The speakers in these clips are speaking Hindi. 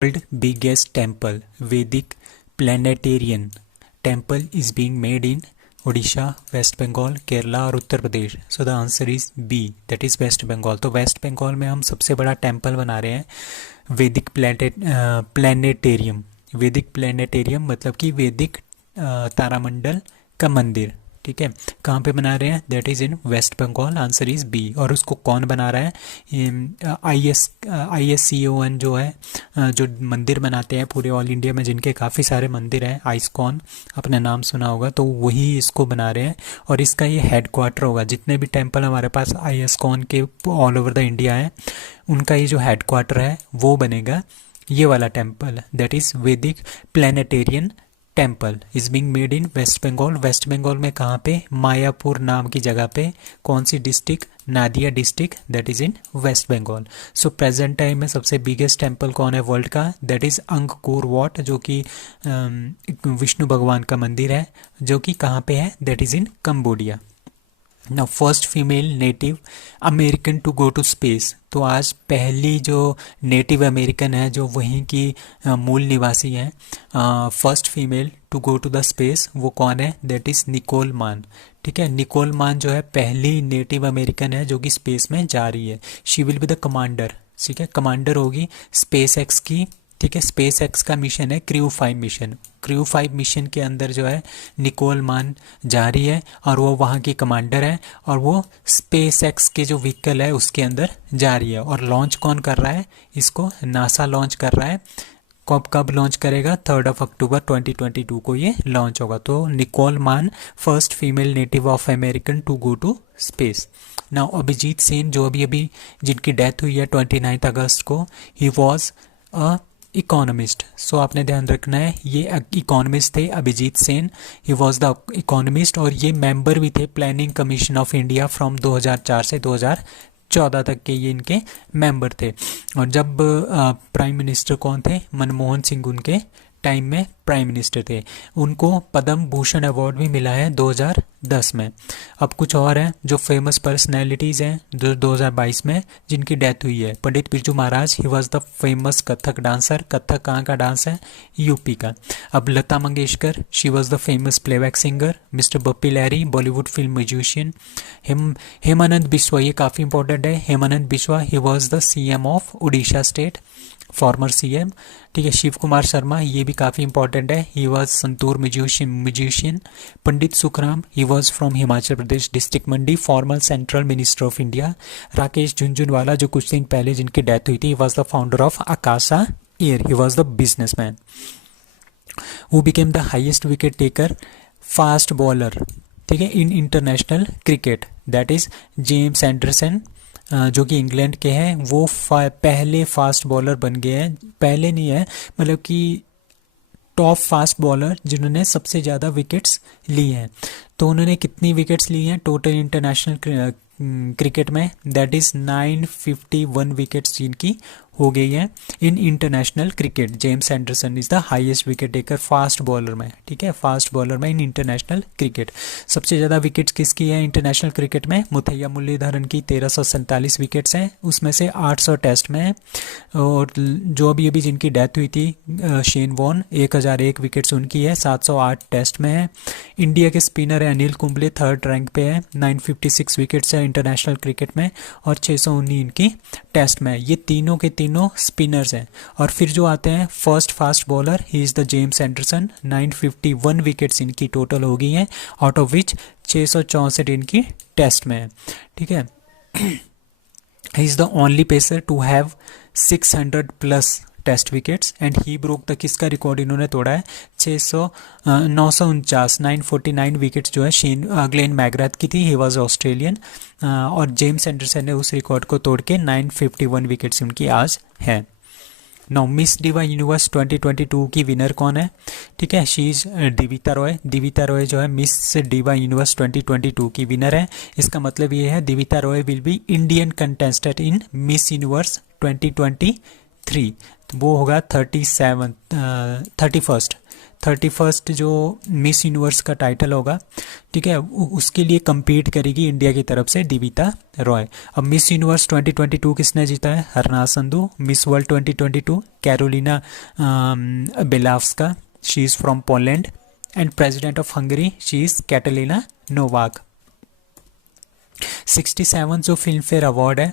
World biggest temple, Vedic planetarian temple is being made in Odisha, West Bengal, Kerala और Uttar Pradesh. So the answer is B, that is West Bengal. तो वेस्ट बंगाल में हम सबसे बड़ा टेम्पल बना रहे हैं वैदिक प्लानिटेरियम. वैदिक प्लानिटेरियम मतलब कि वैदिक तारामंडल का मंदिर. ठीक है, कहाँ पे बना रहे हैं? That is in waste Bengal. Answer is B. और उसको कौन बना रहा है? ISCON जो है, जो मंदिर बनाते हैं पूरे ऑल इंडिया में, जिनके काफ़ी सारे मंदिर हैं, आइस्कॉन आपने नाम सुना होगा, तो वही इसको बना रहे हैं. और इसका ये हेड क्वार्टर होगा. जितने भी टेम्पल हमारे पास आइस्कॉन के ऑल ओवर द इंडिया है, उनका ये जो हेड क्वार्टर है वो बनेगा ये वाला temple. That is Vedic planetarium temple is being made in waste Bengal. West Bengal में कहाँ पे? मायापुर नाम की जगह पे. कौन सी district? Nadia district. That is in waste Bengal. So present time में सबसे बिगेस्ट टेम्पल कौन है वर्ल्ड का? दैट इज़ अंगकोर वाट, जो कि विष्णु भगवान का मंदिर है, जो कि कहाँ पे है? That is in Cambodia. Now first female native American to go to space. तो आज पहली जो नेटिव अमेरिकन है, जो वहीं की मूल निवासी हैं, first female to go to the space, वो कौन है? दैट इज़ निकोल मान. ठीक है, निकोल मान जो है पहली नेटिव अमेरिकन है जो कि स्पेस में जा रही है. She will be the commander. ठीक है, कमांडर होगी स्पेस एक्स की. ठीक है, स्पेस एक्स का मिशन है क्रू 5 मिशन. क्रू 5 मिशन के अंदर जो है निकोल मान जा रही है और वो वहाँ की कमांडर है, और वो स्पेस एक्स के जो व्हीकल है उसके अंदर जा रही है. और लॉन्च कौन कर रहा है इसको? नासा लॉन्च कर रहा है. कब लॉन्च करेगा? 3 अक्टूबर 2022 को ये लॉन्च होगा. तो Nicole Mann first female native of American to go to space. Now Abhijit Sen जो अभी जिनकी डेथ हुई है 29 अगस्त को, ही वॉज अ इकोनॉमिस्ट. सो आपने ध्यान रखना है, ये इकोनॉमिस्ट थे Abhijit Sen. He was the economist, और ये मेंबर भी थे planning commission of India from 2004 से 2014 तक के ये इनके मेंबर थे. और जब प्राइम मिनिस्टर कौन थे? मनमोहन सिंह उनके टाइम में प्राइम मिनिस्टर थे. उनको पद्म भूषण अवार्ड भी मिला है 2010 में. अब कुछ और हैं जो फेमस पर्सनैलिटीज़ हैं जो 2022 में जिनकी डेथ हुई है. Pandit Birju Maharaj, he was the famous Kathak dancer. Kathak कहाँ का डांस है? यूपी का. अब Lata Mangeshkar, she was the famous playback singer. Mister Bappi Lahiri, Bollywood film musician. Hemananda Biswal, ये काफ़ी इंपॉर्टेंट है. Hemananda Biswal, he was the CM of Orissa state, former CM. ठीक है, शिव कुमार शर्मा, ये भी काफ़ी इंपॉर्टेंट है. He was santoor musician. Pandit Sukhram, he was from Himachal Pradesh district Mandi, former central minister of India. Rakesh Jhunjhunwala, जो कुछ दिन पहले जिनकी डेथ हुई थी, he was the founder of Akasa Air. He was the businessman who became the highest wicket taker fast bowler. ठीक है, in international cricket. That is James Anderson, जो कि इंग्लैंड के हैं. वो पहले फास्ट बॉलर बन गए हैं. पहले नहीं है, मतलब कि टॉप फास्ट बॉलर जिन्होंने सबसे ज़्यादा विकेट्स ली हैं. तो उन्होंने कितनी विकेट्स ली हैं टोटल इंटरनेशनल क्रिकेट में? दैट इज़ 951 विकेट्स जिनकी हो गई है in international cricket. James Anderson is the highest wicket taker fast bowler में. ठीक है, फास्ट बॉलर में इन इंटरनेशनल क्रिकेट. सबसे ज़्यादा विकेट्स किसकी है इंटरनेशनल क्रिकेट में? मुथैया मुरलीधरन की 1347 विकेट्स हैं, उसमें से 800 टेस्ट में है. और जो अभी जिनकी डेथ हुई थी शेन वॉर्न, 1001 विकेट्स उनकी है, 708 टेस्ट में है. इंडिया के स्पिनर है अनिल कुंबले, 3rd रैंक पे है, 956 विकेट्स है इंटरनेशनल क्रिकेट में, और 619 इनकी टेस्ट में है. ये तीनों के तीनों स्पिनर्स हैं. और फिर जो आते हैं first fast bowler, he is the James Anderson. 951 wickets इनकी टोटल हो गई हैं, आउट ऑफ विच 664 इनकी टेस्ट में है. ठीक है, he is the only pacer to have 600 plus test wickets, and he broke the, किसका रिकॉर्ड इन्होंने तोड़ा है? 949 विकेट्स जो है ग्लेन मैग्राथ की थी. He was Australian. और जेम्स एंडरसन ने उस रिकॉर्ड को तोड़ के 951 विकेट्स उनकी आज है. नाउ मिस डिवा यूनिवर्स 2022 की विनर कौन है? ठीक है, शी इज दिविता रॉय. दिविता रॉय जो है मिस डिवा यूनिवर्स 2022 की विनर है. इसका मतलब ये है Divita Roy will be Indian contestant in Miss Universe 2023. वो होगा 31 31st जो मिस यूनिवर्स का टाइटल होगा, ठीक है, उसके लिए compete करेगी इंडिया की तरफ से दीविता रॉय। अब मिस यूनिवर्स 2022 किसने जीता है? Harnaaz Sandhu. Miss World 2022 Karolina Bielawska, she is from Poland. And president of Hungary, she is Katalin Novak. 67 जो फिल्म फेयर अवार्ड है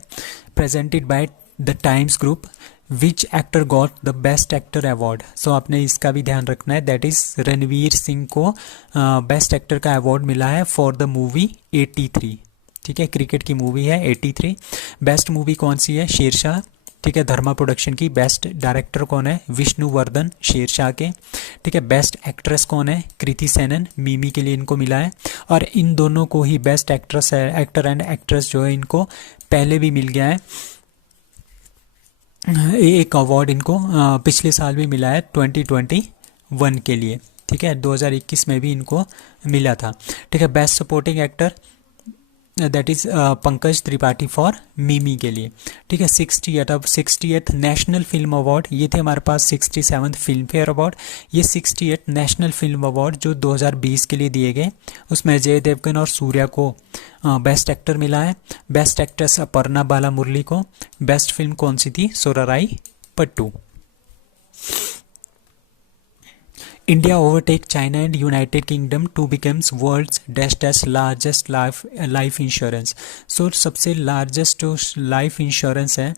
presented by the Times Group, which actor got the best actor award. So आपने इसका भी ध्यान रखना है, दैट इज रणवीर सिंह को बेस्ट एक्टर का अवार्ड मिला है फॉर द मूवी 83। ठीक है, क्रिकेट की मूवी है 83। बेस्ट मूवी कौन सी है? शेरशाह। ठीक है, धर्मा प्रोडक्शन की। बेस्ट डायरेक्टर कौन है? विष्णुवर्धन, शेरशाह के। ठीक है, बेस्ट एक्ट्रेस कौन है? कृति सेनन, मिमी के लिए इनको मिला है। और इन दोनों को ही बेस्ट एक्ट्रेस है, एक्टर एंड एक्ट्रेस जो है इनको पहले भी मिल गया है, एक अवार्ड इनको पिछले साल भी मिला है 2021 के लिए। ठीक है, 2021 में भी इनको मिला था। ठीक है, best supporting actor that is Pankaj Tripathi for मिमी के लिए। ठीक है, 68th नेशनल फिल्म अवार्ड, ये थे हमारे पास 67th फिल्म फेयर अवार्ड। ये 68th नेशनल फिल्म अवार्ड जो 2020 के लिए दिए गए, उसमें अजय देवगन और सूर्या को बेस्ट एक्टर मिला है। बेस्ट एक्ट्रेस अपर्णा बाला मुरली को। बेस्ट फिल्म कौन सी थी? सोराराई पट्टू। India overtake China and United Kingdom to becomes world's largest life insurance. So सबसे largest जो life insurance है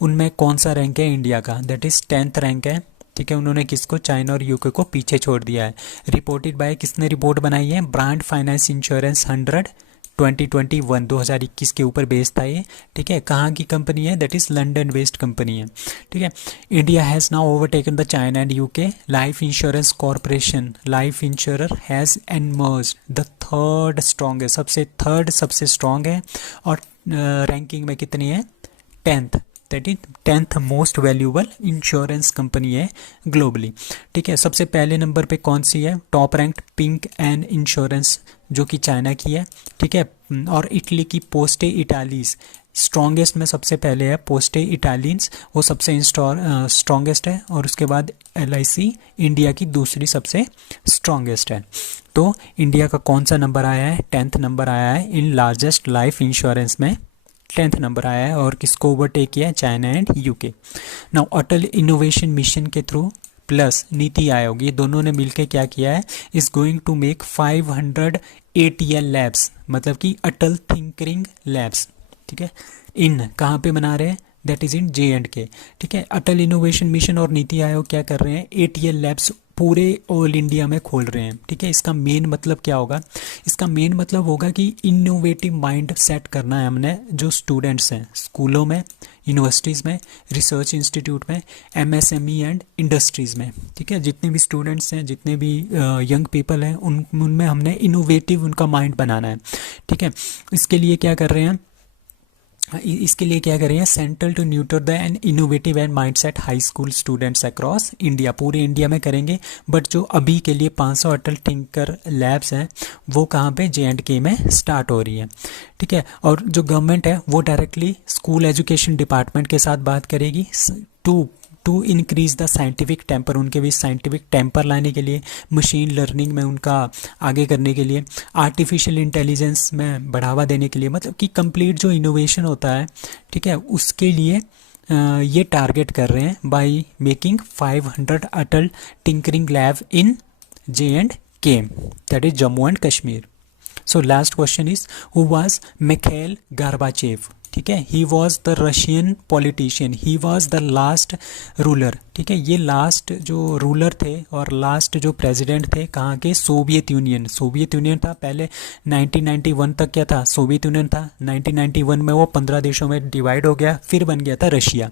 उनमें कौन सा रैंक है इंडिया का? दैट इज 10th रैंक है। ठीक है, उन्होंने किसको? चाइना और यूके को पीछे छोड़ दिया है। रिपोर्टेड बाय, किसने रिपोर्ट बनाई है? ब्रांड फाइनेंस इंश्योरेंस 100 2021 के ऊपर बेस्ड था ये। ठीक है, कहाँ की कंपनी है? That is London based company है। ठीक है, India has now overtaken the China and UK Life Insurance Corporation. Life insurer has emerged the third strongest, सबसे स्ट्रॉन्ग है। और रैंकिंग में कितनी है? 10th, that is 10th most valuable insurance company है ग्लोबली। ठीक है, सबसे पहले नंबर पे कौन सी है? Top ranked Ping An insurance जो कि चाइना की है। ठीक है, और इटली की पोस्टे इटालीज स्ट्रॉन्गेस्ट में सबसे पहले है। पोस्टे इटालियंस वो सबसे स्ट्रॉन्गेस्ट है, और उसके बाद LIC इंडिया की दूसरी सबसे स्ट्रॉन्गेस्ट है। तो इंडिया का कौन सा नंबर आया है? 10th नंबर आया है इन लार्जेस्ट लाइफ इंश्योरेंस में, 10th नंबर आया है। और किसको ओवरटेक किया है? China and UK. Now Atal innovation mission के थ्रू प्लस नीति आयोग, ये दोनों ने मिलकर क्या किया है? Is going to make 500 ATL labs, मतलब कि अटल थिंकरिंग लैब्स। ठीक है, इन कहाँ पे बना रहे हैं? That is in J&K। ठीक है, अटल इनोवेशन मिशन और नीति आयोग क्या कर रहे हैं? ATL लैब्स पूरे ऑल इंडिया में खोल रहे हैं। ठीक है, इसका मेन मतलब क्या होगा? इसका मेन मतलब होगा कि इनोवेटिव माइंड सेट करना है हमने, जो स्टूडेंट्स हैं स्कूलों में, यूनिवर्सिटीज़ में, रिसर्च इंस्टीट्यूट में, MSME एंड इंडस्ट्रीज़ में। ठीक है, जितने भी स्टूडेंट्स हैं, जितने भी यंग पीपल हैं, उनमें हमने इनोवेटिव उनका माइंड बनाना है। ठीक है, इसके लिए क्या कर रहे हैं? Central to nurture the and innovative and mindset high school students across India, पूरे इंडिया में करेंगे। बट जो अभी के लिए 500 अटल टिंकर लैब्स हैं वो कहाँ पे? J&K में स्टार्ट हो रही है। ठीक है, और जो गवर्नमेंट है वो डायरेक्टली स्कूल एजुकेशन डिपार्टमेंट के साथ बात करेगी to increase the scientific temper, उनके बीच साइंटिफिक टेम्पर लाने के लिए, मशीन लर्निंग में उनका आगे करने के लिए, आर्टिफिशियल इंटेलिजेंस में बढ़ावा देने के लिए, मतलब कि कंप्लीट जो इनोवेशन होता है, ठीक है, उसके लिए ये टारगेट कर रहे हैं by making 500 Atal tinkering lab in J&K, that is Jammu and Kashmir. So last question is who was Mikhail Gorbachev. ठीक है, he was the Russian politician, he was the last ruler. ठीक है, ये लास्ट जो रूलर थे और लास्ट जो प्रेसिडेंट थे कहाँ के? सोवियत यूनियन था पहले। 1991 तक क्या था? सोवियत यूनियन था। 1991 में वो 15 देशों में डिवाइड हो गया, फिर बन गया था रशिया।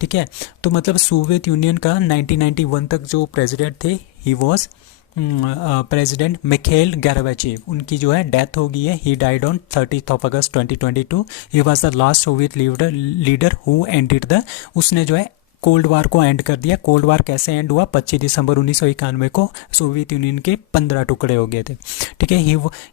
ठीक है, तो मतलब सोवियत यूनियन का 1991 तक जो प्रेसिडेंट थे, he was president Mikhail Gorbachev. उनकी जो है डेथ हो गई है, he died on 30th of August 2022। He was the last Soviet leader who ended the, उसने जो है कोल्ड वार को एंड कर दिया। कोल्ड वार कैसे एंड हुआ? 25 दिसंबर 1991 को सोवियत यूनियन के 15 टुकड़े हो गए थे। ठीक है,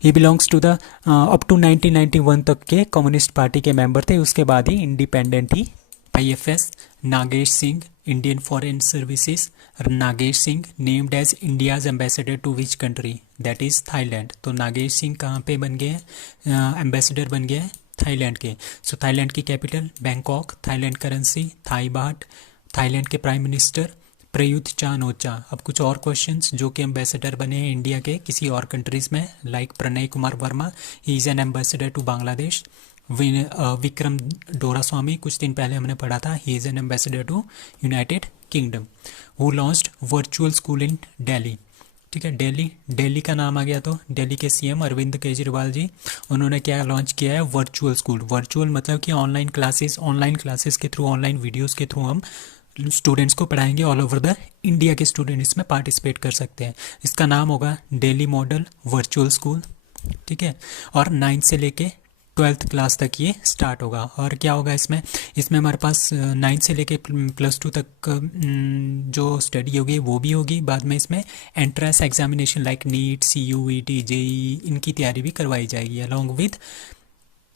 he belongs to the up to 1991 तक के कम्युनिस्ट पार्टी के मेंबर थे, उसके बाद ही इंडिपेंडेंट ही IFS Nagesh Singh, Indian foreign services, Nagesh Singh named as India's ambassador to which country, that is Thailand. तो नागेश सिंह कहाँ पे बन गए हैं, एम्बेसडर बन गए हैं थाईलैंड के। सो थाईलैंड की capital Bangkok, Thailand currency Thai baht, Thailand के prime minister Prayut Chan Ocha. अब कुछ और क्वेश्चंस जो कि एम्बेसडर बने हैं इंडिया के किसी और कंट्रीज में, like Pranay Kumar Verma, he is an ambassador to Bangladesh. Vikram Doraiswami, कुछ दिन पहले हमने पढ़ा था, he is an ambassador to United Kingdom. Who launched virtual school in Delhi, ठीक है, दिल्ली का नाम आ गया। तो दिल्ली के सीएम अरविंद केजरीवाल जी, उन्होंने क्या लॉन्च किया है, वर्चुअल स्कूल। वर्चुअल मतलब कि ऑनलाइन क्लासेस के थ्रू, ऑनलाइन वीडियोस के थ्रू हम स्टूडेंट्स को पढ़ाएंगे। ऑल ओवर द इंडिया के स्टूडेंट इसमें पार्टिसिपेट कर सकते हैं। इसका नाम होगा दिल्ली मॉडल वर्चुअल स्कूल, ठीक है। और 9 से लेके 12th क्लास तक ये स्टार्ट होगा। और क्या होगा इसमें हमारे पास 9 से लेके +2 तक जो स्टडी होगी वो भी होगी। बाद में इसमें entrance examination like NEET, CUET, JEE इनकी तैयारी भी करवाई जाएगी, along with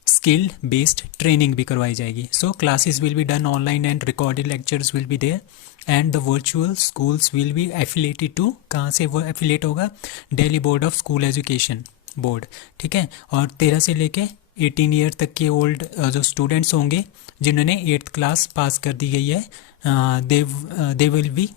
skill based training भी करवाई जाएगी। So classes will be done online and recorded lectures will be there and the virtual schools will be affiliated to, कहाँ से वो एफिलेट होगा, Delhi Board of School Education board, ठीक है। और 13 से लेके 18 ईयर तक के ओल्ड जो स्टूडेंट्स होंगे जिन्होंने 8th क्लास पास कर दी गई है, they will be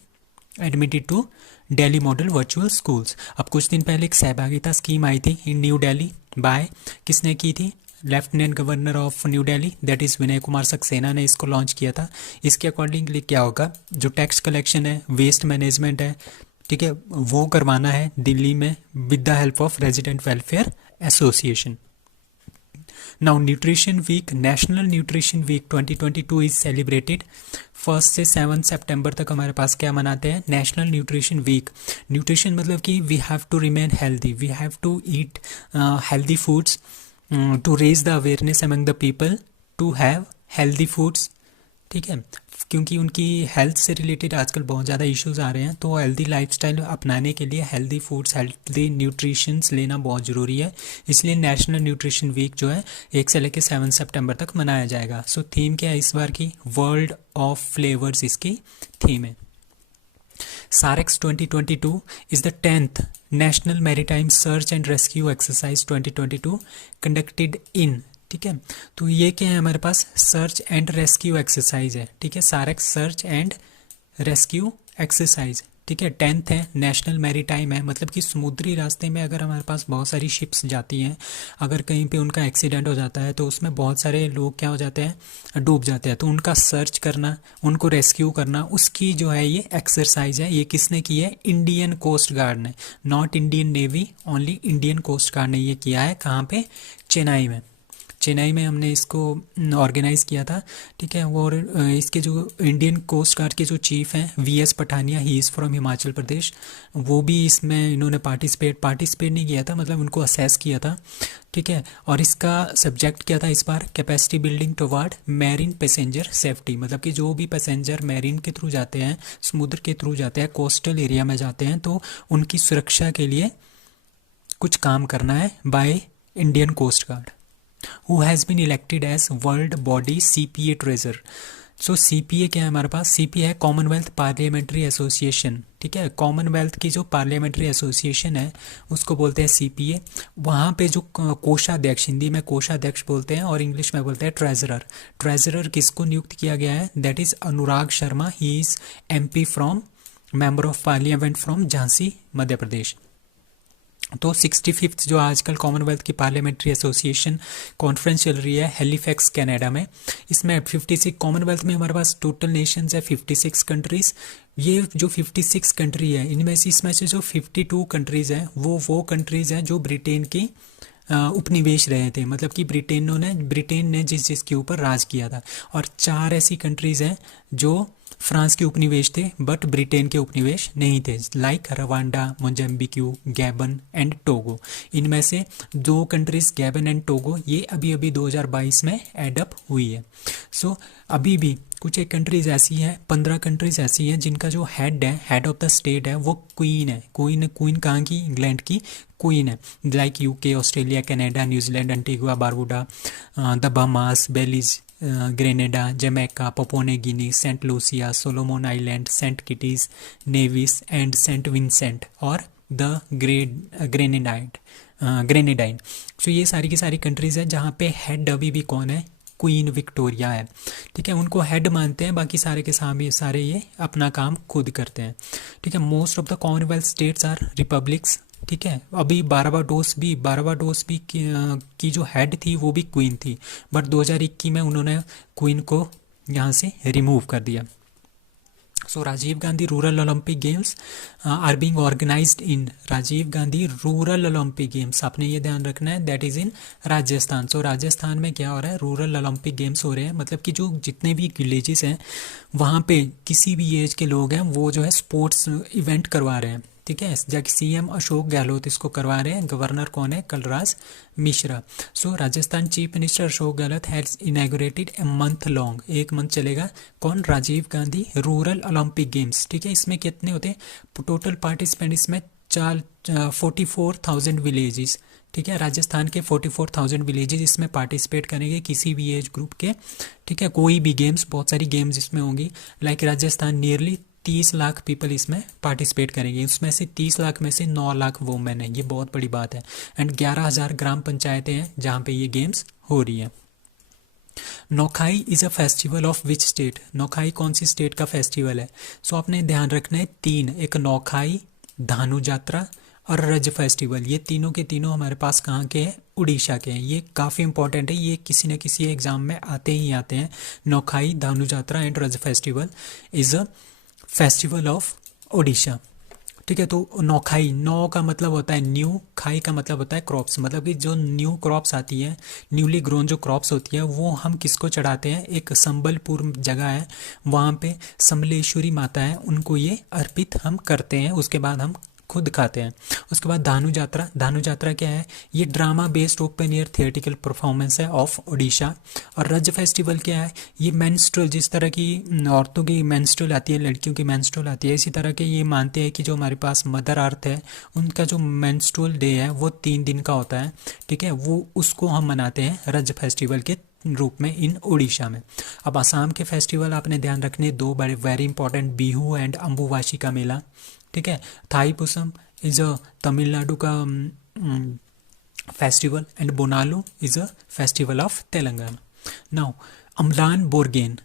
admitted to Delhi model virtual schools. अब कुछ दिन पहले एक सहभागिता स्कीम आई थी इन न्यू दिल्ली, बाय किसने की थी, lieutenant governor of New Delhi that is Vinay Kumar Saxena ने इसको लॉन्च किया था। इसके अकॉर्डिंगली क्या होगा, जो टैक्स कलेक्शन है, वेस्ट मैनेजमेंट है, ठीक है, वो करवाना है दिल्ली में with the help of resident welfare association. Now nutrition week, national nutrition week 2022 is celebrated. 1 से 7 सितंबर तक हमारे पास क्या मनाते हैं, नेशनल न्यूट्रिशन वीक। न्यूट्रिशन मतलब कि we have to remain healthy, we have to eat healthy foods to raise the awareness among the people to have healthy foods, ठीक है, क्योंकि उनकी हेल्थ से रिलेटेड आजकल बहुत ज़्यादा इश्यूज आ रहे हैं। तो हेल्दी लाइफस्टाइल अपनाने के लिए हेल्दी फूड्स, हेल्दी न्यूट्रिशंस लेना बहुत ज़रूरी है। इसलिए नेशनल न्यूट्रिशन वीक जो है 1 से लेकर 7 सितंबर तक मनाया जाएगा। सो थीम क्या है इस बार की, वर्ल्ड ऑफ फ्लेवर्स इसकी थीम है। SAREX 2022 is the 10th National Maritime Search and Rescue Exercise 2022 conducted in, ठीक है। तो ये क्या है हमारे पास, सर्च एंड रेस्क्यू एक्सरसाइज है, ठीक है, SAREX search and rescue exercise, ठीक है। 10th है, नेशनल मैरीटाइम है, मतलब कि समुद्री रास्ते में अगर हमारे पास बहुत सारी शिप्स जाती हैं, अगर कहीं पे उनका एक्सीडेंट हो जाता है तो उसमें बहुत सारे लोग क्या हो जाते हैं, डूब जाते हैं। तो उनका सर्च करना, उनको रेस्क्यू करना, उसकी जो है ये एक्सरसाइज है। ये किसने की है, इंडियन कोस्ट गार्ड ने, not Indian navy, only Indian coast guard ने ये किया है। कहाँ पे, चेन्नई में हमने इसको ऑर्गेनाइज़ किया था, ठीक है। और इसके जो इंडियन कोस्ट गार्ड के जो चीफ हैं VS Pathania, he is from Himachal Pradesh, वो भी इसमें इन्होंने पार्टिसिपेट नहीं किया था, मतलब उनको असेस किया था, ठीक है। और इसका सब्जेक्ट क्या था इस बार, capacity building toward marine passenger safety, मतलब कि जो भी पैसेंजर मैरीन के थ्रू जाते हैं, समुद्र के थ्रू जाते हैं, कोस्टल एरिया में जाते हैं, तो उनकी सुरक्षा के लिए कुछ काम करना है by Indian coast guard. Who has been elected as World Body CPA Treasurer? So CPA क्या है हमारे पास, CPA है कॉमनवेल्थ पार्लियामेंट्री एसोसिएशन, ठीक है। कॉमनवेल्थ की जो पार्लियामेंट्री एसोसिएशन है उसको बोलते हैं CPA। वहाँ पे जो कोषाध्यक्ष, हिंदी में कोषाध्यक्ष बोलते हैं और इंग्लिश में बोलते हैं ट्रेजरर किसको नियुक्त किया गया है, that is Anurag Sharma, he is MP from, member of parliament from Jhansi Madhya Pradesh. तो 65th जो आजकल कॉमनवेल्थ की पार्लियामेंट्री एसोसिएशन कॉन्फ्रेंस चल रही है हेलीफैक्स कनाडा में, इसमें 56 कॉमनवेल्थ में हमारे पास टोटल नेशंस है 56 कंट्रीज़। ये जो 56 कंट्री है इसमें से जो 52 कंट्रीज़ हैं वो कंट्रीज़ हैं जो ब्रिटेन की उपनिवेश रहे थे, मतलब कि ब्रिटेन ने जिसके ऊपर राज किया था। और 4 ऐसी कंट्रीज़ हैं जो फ्रांस के उपनिवेश थे बट ब्रिटेन के उपनिवेश नहीं थे, like Rwanda, Mozambique, Gabon and Togo. इनमें से 2 कंट्रीज गैबन एंड टोगो ये अभी 2022 में एडअप हुई है। सो अभी भी कुछ एक कंट्रीज ऐसी हैं, 15 कंट्रीज ऐसी हैं जिनका जो हेड ऑफ द स्टेट है वो क्वीन है। क्वीन कहाँ की, इंग्लैंड की क्वीन है, like UK, Australia, Canada, New Zealand, Antigua Barbuda, the Bahamas, Belize, Grenada, Jamaica, Papua New Guinea, Saint Lucia, Solomon Island, Saint Kitts, Nevis and Saint Vincent और द ग्रेनेडाइन। सो ये सारी की सारी कंट्रीज़ है जहाँ पे हेड अभी भी कौन है, क्वीन विक्टोरिया है। ठीक है, उनको हेड मानते हैं, बाकी सारे के सारे ये अपना काम खुद करते हैं। ठीक है, most of the Commonwealth states are republics. ठीक है, अभी बारबाडोस भी की जो हेड थी वो भी क्वीन थी, बट 2021 में उन्होंने क्वीन को यहाँ से रिमूव कर दिया। So Rajiv Gandhi rural Olympic games are being organised in, Rajiv Gandhi rural Olympic games, आपने ये ध्यान रखना है, that is in Rajasthan. So Rajasthan में क्या हो रहा है, रूरल ओलंपिक गेम्स हो रहे हैं, मतलब कि जो जितने भी विलेजेस हैं वहाँ पे किसी भी एज के लोग हैं वो जो है स्पोर्ट्स इवेंट करवा रहे हैं। ठीक है, जबकि सीएम अशोक गहलोत इसको करवा रहे हैं, गवर्नर कौन है, Kalraj Mishra. So Rajasthan chief minister Ashok Gehlot has inaugurated a month long, 1 month चलेगा कौन, Rajiv Gandhi rural Olympic games. ठीक है, इसमें कितने होते हैं टोटल पार्टिसिपेंट, इसमें 44,000 विलेजेस। ठीक है, राजस्थान के 44,000 विलेजेस इसमें पार्टिसिपेट करेंगे किसी भी एज ग्रुप के। ठीक है, कोई भी गेम्स, बहुत सारी गेम्स इसमें होंगी, like Rajasthan nearly 30 lakh people इसमें पार्टिसिपेट करेंगे, उसमें से 30 लाख में से 9 लाख वोमेन है, ये बहुत बड़ी बात है। एंड 11,000 ग्राम पंचायतें हैं जहाँ पे ये गेम्स हो रही हैं। Nuakhai is a festival of which state, Nuakhai कौन सी स्टेट का फेस्टिवल है। सो आपने ध्यान रखना है 3, एक नौखाई, धानु यात्रा और रज फेस्टिवल, ये तीनों के तीनों हमारे पास कहाँ के हैं, उड़ीसा के हैं। ये काफ़ी इंपॉर्टेंट है, ये किसी न किसी एग्जाम में आते ही आते हैं। नौखाई, धानु यात्रा एंड रज festival is a festival of Odisha. ठीक है, तो नौखाई, नौ का मतलब होता है न्यू, खाई का मतलब होता है क्रॉप्स, मतलब कि जो न्यू क्रॉप्स आती है, न्यूली ग्रोन जो क्रॉप्स होती है वो हम किसको चढ़ाते हैं, एक संबलपुर जगह है वहाँ पे समलेश्वरी माता है, उनको ये अर्पित हम करते हैं, उसके बाद हम खुद खाते हैं। उसके बाद धानु यात्रा, धानु यात्रा क्या है, ये drama based open air theatrical performance है ऑफ ओडिशा। और रज फेस्टिवल क्या है, ये मेंस्ट्रुअल, जिस तरह की औरतों की मेंस्ट्रुअल आती है, लड़कियों की मेंस्ट्रुअल आती है, इसी तरह के ये मानते हैं कि जो हमारे पास मदर अर्थ है उनका जो मेंस्ट्रुअल डे है वो 3 दिन का होता है। ठीक है, वो उसको हम मनाते हैं रज फेस्टिवल के रूप में इन उड़ीसा में। अब आसाम के फेस्टिवल आपने ध्यान रखने 2 बड़े very important, Bihu and Ambubachi का मेला। ठीक है, थाईपुसम इज अ तमिलनाडु का festival and Bonalu is a festival of Telangana. Now Amlan Borgohain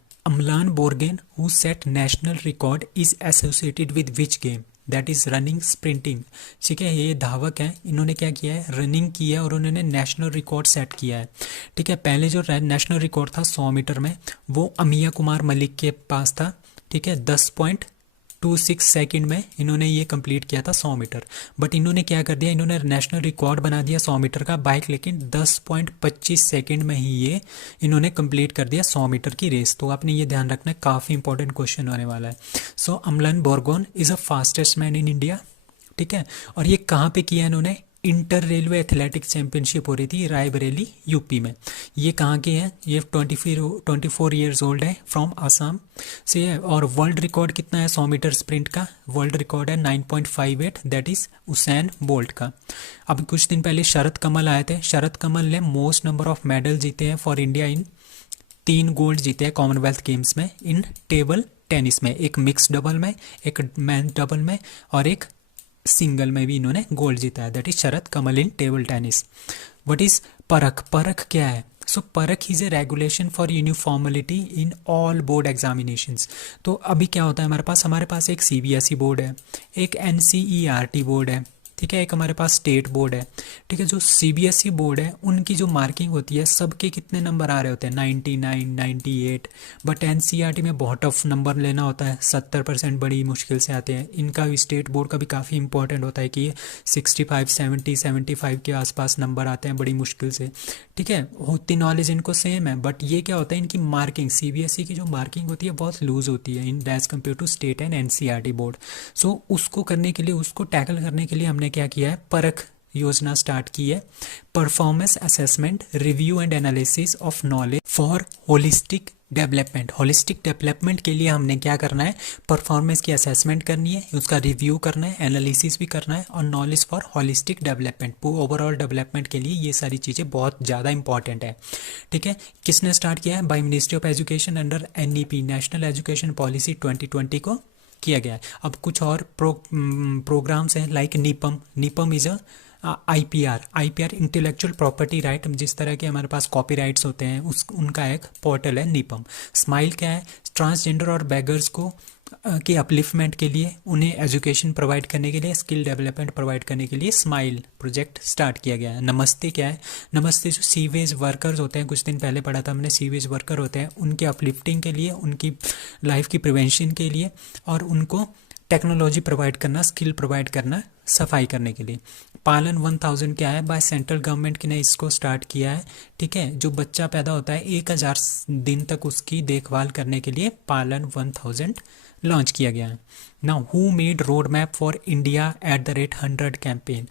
who set national record is associated with which game, that is running sprinting. ठीक है, ये धावक हैं, इन्होंने क्या किया है, रनिंग किया है और उन्होंने नेशनल रिकॉर्ड सेट किया है। ठीक है, पहले जो नेशनल रिकॉर्ड था 100 मीटर में वो अमिया कुमार मलिक के पास था। ठीक है, 10.26 सेकंड में इन्होंने ये कंप्लीट किया था 100 मीटर, बट इन्होंने क्या कर दिया, इन्होंने नेशनल रिकॉर्ड बना दिया 100 मीटर का बाइक, लेकिन 10.25 सेकंड में ही ये इन्होंने कंप्लीट कर दिया 100 मीटर की रेस। तो आपने ये ध्यान रखना है, काफ़ी इंपॉर्टेंट क्वेश्चन होने वाला है। So Amlan Borgohain is a fastest man in India. ठीक है, और ये कहाँ पे किया इन्होंने, इंटर रेलवे एथलेटिक चैंपियनशिप हो रही थी रायबरेली यूपी में। ये कहाँ के हैं, ये 24 ईयर्स ओल्ड है, फ्रॉम आसाम से है। और वर्ल्ड रिकॉर्ड कितना है 100 मीटर स्प्रिंट का, वर्ल्ड रिकॉर्ड है 9.58, दैट इज उसैन बोल्ट का। अब कुछ दिन पहले शरद कमल आए थे, शरद कमल ने मोस्ट नंबर ऑफ मेडल जीते हैं फॉर इंडिया इन 3 गोल्ड जीते हैं कॉमनवेल्थ गेम्स में इन टेबल टेनिस में, एक मिक्स डबल में, एक मैन डबल में और एक सिंगल में भी इन्होंने गोल्ड जीता है, that is Sharath Kamal in table tennis. What is Parakh, Parakh क्या है, so Parakh is a regulation for uniformity in all board examinations. तो अभी क्या होता है हमारे पास एक सीबीएसई बोर्ड है, एक एनसीईआरटी बोर्ड है, ठीक है, एक हमारे पास स्टेट बोर्ड है। ठीक है, जो सीबीएसई बोर्ड है उनकी जो मार्किंग होती है सबके कितने नंबर आ रहे होते हैं 99, 98, बट एनसीईआरटी में बहुत टफ नंबर लेना होता है, 70% बड़ी मुश्किल से आते हैं। इनका भी स्टेट बोर्ड का भी काफ़ी इंपॉर्टेंट होता है कि ये 65, 70, 75 के आसपास नंबर आते हैं बड़ी मुश्किल से। ठीक है, होती नॉलेज इनको सेम है, बट ये क्या होता है इनकी मार्किंग, सीबीएसई की जो मार्किंग होती है बहुत लूज होती है in as compare to state and NCERT board. So उसको करने के लिए, उसको टैकल करने के लिए हमने क्या किया है, परख योजना स्टार्ट की है, performance assessment review and analysis of knowledge for holistic development, holistic development के लिए हमने क्या करना है, परफॉर्मेंस की असेसमेंट करनी है, उसका रिव्यू करना है, एनालिसिस भी करना है, और knowledge for holistic development, overall development के लिए ये सारी चीज़ें बहुत ज़्यादा इंपॉर्टेंट है। ठीक है, किसने स्टार्ट किया है, by ministry of education under NEP, national education policy 2020 को किया गया है। अब कुछ और प्रोग्राम्स हैं like NIPAM, NIPAM is a IPR intellectual property right, जिस तरह के हमारे पास कॉपी राइट्स होते हैं उस उनका एक पोर्टल है नीपम। स्माइल क्या है, ट्रांसजेंडर और बैगर्स को के अपलिफ्टमेंट के लिए, उन्हें एजुकेशन प्रोवाइड करने के लिए, स्किल डेवलपमेंट प्रोवाइड करने के लिए स्माइल प्रोजेक्ट स्टार्ट किया गया है। नमस्ते क्या है, नमस्ते जो सीवेज वर्कर्स होते हैं, कुछ दिन पहले पढ़ा था हमने, सीवेज वर्कर होते हैं, उनके अपलिफ्टिंग के लिए, उनकी लाइफ की प्रिवेंशन के लिए, और उनको टेक्नोलॉजी प्रोवाइड करना, स्किल प्रोवाइड करना सफाई करने के लिए। पालन 1000 क्या है, बाय सेंट्रल गवर्नमेंट ने इसको स्टार्ट किया है। ठीक है, जो बच्चा पैदा होता है 1000 दिन तक उसकी देखभाल करने के लिए पालन 1000 लॉन्च किया गया है। Now who made road map for India at the rate 100 campaign,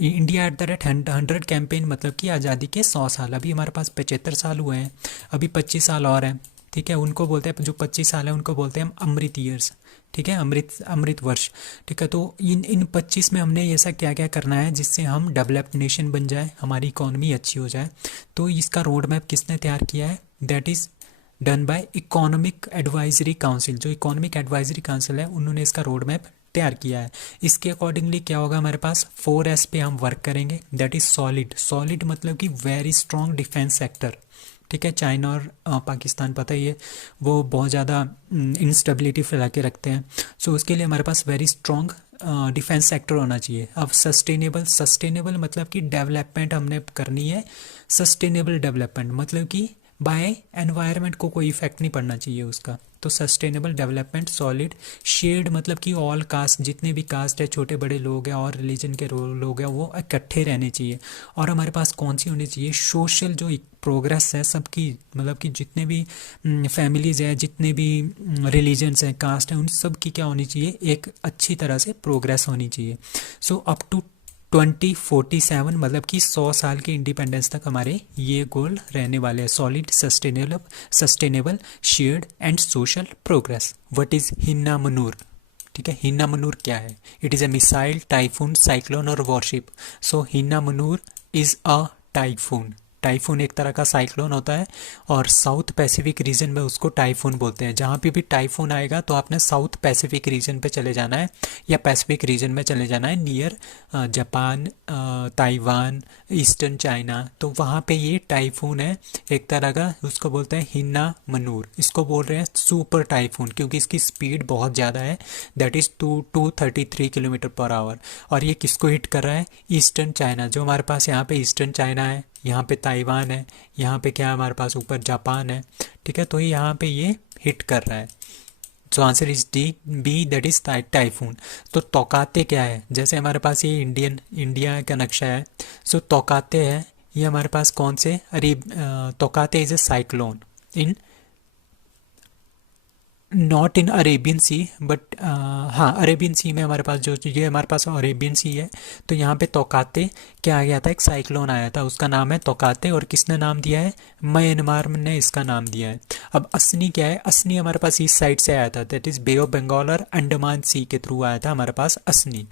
India at the rate 100 campaign मतलब कि आज़ादी के 100 साल, अभी हमारे पास 75 साल हुए हैं, अभी 25 साल और हैं। ठीक है, उनको बोलते हैं, जो 25 साल है उनको बोलते हैं अमृत ईयर्स। ठीक है, अमृत वर्ष। ठीक है, तो इन 25 में हमने ऐसा क्या क्या करना है जिससे हम डेवलप्ड नेशन बन जाए, हमारी इकोनॉमी अच्छी हो जाए। तो इसका रोड मैप किसने तैयार किया है, that is done by economic advisory council, जो इकोनॉमिक एडवाइजरी काउंसिल है उन्होंने इसका रोड मैप तैयार किया है। इसके अकॉर्डिंगली क्या होगा, हमारे पास 4S पे हम वर्क करेंगे, दैट इज़ सॉलिड, सॉलिड मतलब कि वेरी स्ट्रॉन्ग डिफेंस सेक्टर। ठीक है, चाइना और पाकिस्तान पता ही है वो बहुत ज़्यादा इंस्टेबिलिटी फैला के रखते हैं, सो उसके लिए हमारे पास वेरी स्ट्रॉन्ग डिफेंस सेक्टर होना चाहिए। अब सस्टेनेबल, सस्टेनेबल मतलब कि डेवलपमेंट हमने करनी है, सस्टेनेबल डेवलपमेंट मतलब कि बाय एनवायरनमेंट को कोई इफेक्ट नहीं पड़ना चाहिए उसका, तो सस्टेनेबल डेवलपमेंट। सॉलिड, शेयर्ड मतलब कि ऑल कास्ट, जितने भी कास्ट है, छोटे बड़े लोग हैं और रिलीजन के लोग हैं, वो इकट्ठे रहने चाहिए। और हमारे पास कौन सी होनी चाहिए, सोशल जो प्रोग्रेस है सबकी, मतलब कि जितने भी फैमिलीज़ हैं, जितने भी रिलीजन्स हैं, कास्ट हैं, उन सब की क्या होनी चाहिए, एक अच्छी तरह से प्रोग्रेस होनी चाहिए। सो अप टू 2047 मतलब कि 100 साल के इंडिपेंडेंस तक हमारे ये गोल रहने वाले हैं, solid, sustainable, shared and social progress. What is हिन्ना मनूर, ठीक है, हिन्ना मनूर क्या है, it is a missile, typhoon, cyclone और वॉरशिप। सो हिन्ना Manur is a typhoon, typhoon एक तरह का साइक्लोन होता है और साउथ पैसिफिक रीजन में उसको टाइफून बोलते हैं। जहाँ पे भी टाइफून आएगा तो आपने साउथ पैसिफिक रीजन पे चले जाना है या पैसिफिक रीजन में चले जाना है, near Japan, Taiwan, eastern China, तो वहाँ पे ये टाइफून है एक तरह का, उसको बोलते हैं हिन्ना मनूर। इसको बोल रहे हैं सुपर टाइफून क्योंकि इसकी स्पीड बहुत ज़्यादा है, that is 233 kilometre per hour. और ये किसको हिट कर रहा है, ईस्टर्न चाइना, जो हमारे पास यहाँ पे ईस्टर्न चाइना है, यहाँ पे ताइवान है, यहाँ पे क्या है हमारे पास ऊपर जापान है। ठीक है, तो यहाँ पे ये हिट कर रहा है। So answer is D B, that is typhoon. तो तोकाते क्या है, जैसे हमारे पास ये इंडिया का नक्शा है, सो तोकाते है ये हमारे पास कौन से, Tauktae is a cyclone in not in Arabian sea but, हाँ अरेबियन सी में हमारे पास जो ये हमारे पास अरेबियन सी है, तो यहाँ पे तोकाते क्या आ गया था, एक साइक्लोन आया था, उसका नाम है तोकाते, और किसने नाम दिया है, म्यांमार ने इसका नाम दिया है। अब असनी क्या है, असनी हमारे पास इस साइड से आया था, that is bay of Bengal और अंडमान सी के थ्रू आया था हमारे पास असनी,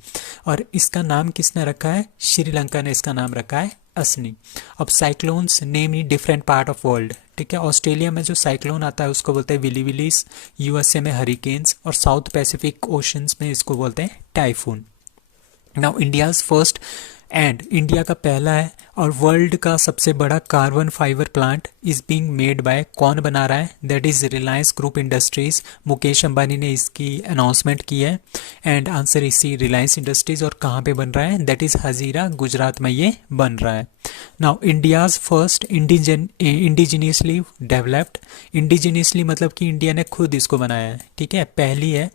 और इसका नाम किसने रखा है, श्रीलंका ने इसका नाम रखा है असनी। अब cyclones name in different part of world, ठीक है, ऑस्ट्रेलिया में जो साइक्लोन आता है उसको बोलते हैं विली विलीस, यूएसए में हरिकेन्स, और साउथ पैसिफिक ओशंस में इसको बोलते हैं typhoon. Now India's first and, India का पहला है और वर्ल्ड का सबसे बड़ा carbon fibre plant is being made by, कौन बना रहा है, that is Reliance group industries, Mukesh Ambani ने इसकी अनाउंसमेंट की है। एंड आंसर इसी रिलायंस इंडस्ट्रीज, और कहाँ पे बन रहा है, दैट इज हजीरा, गुजरात में ये बन रहा है। Now India's first indigenously developed, indigenously मतलब कि इंडिया ने खुद इसको बनाया है, ठीक है, पहली है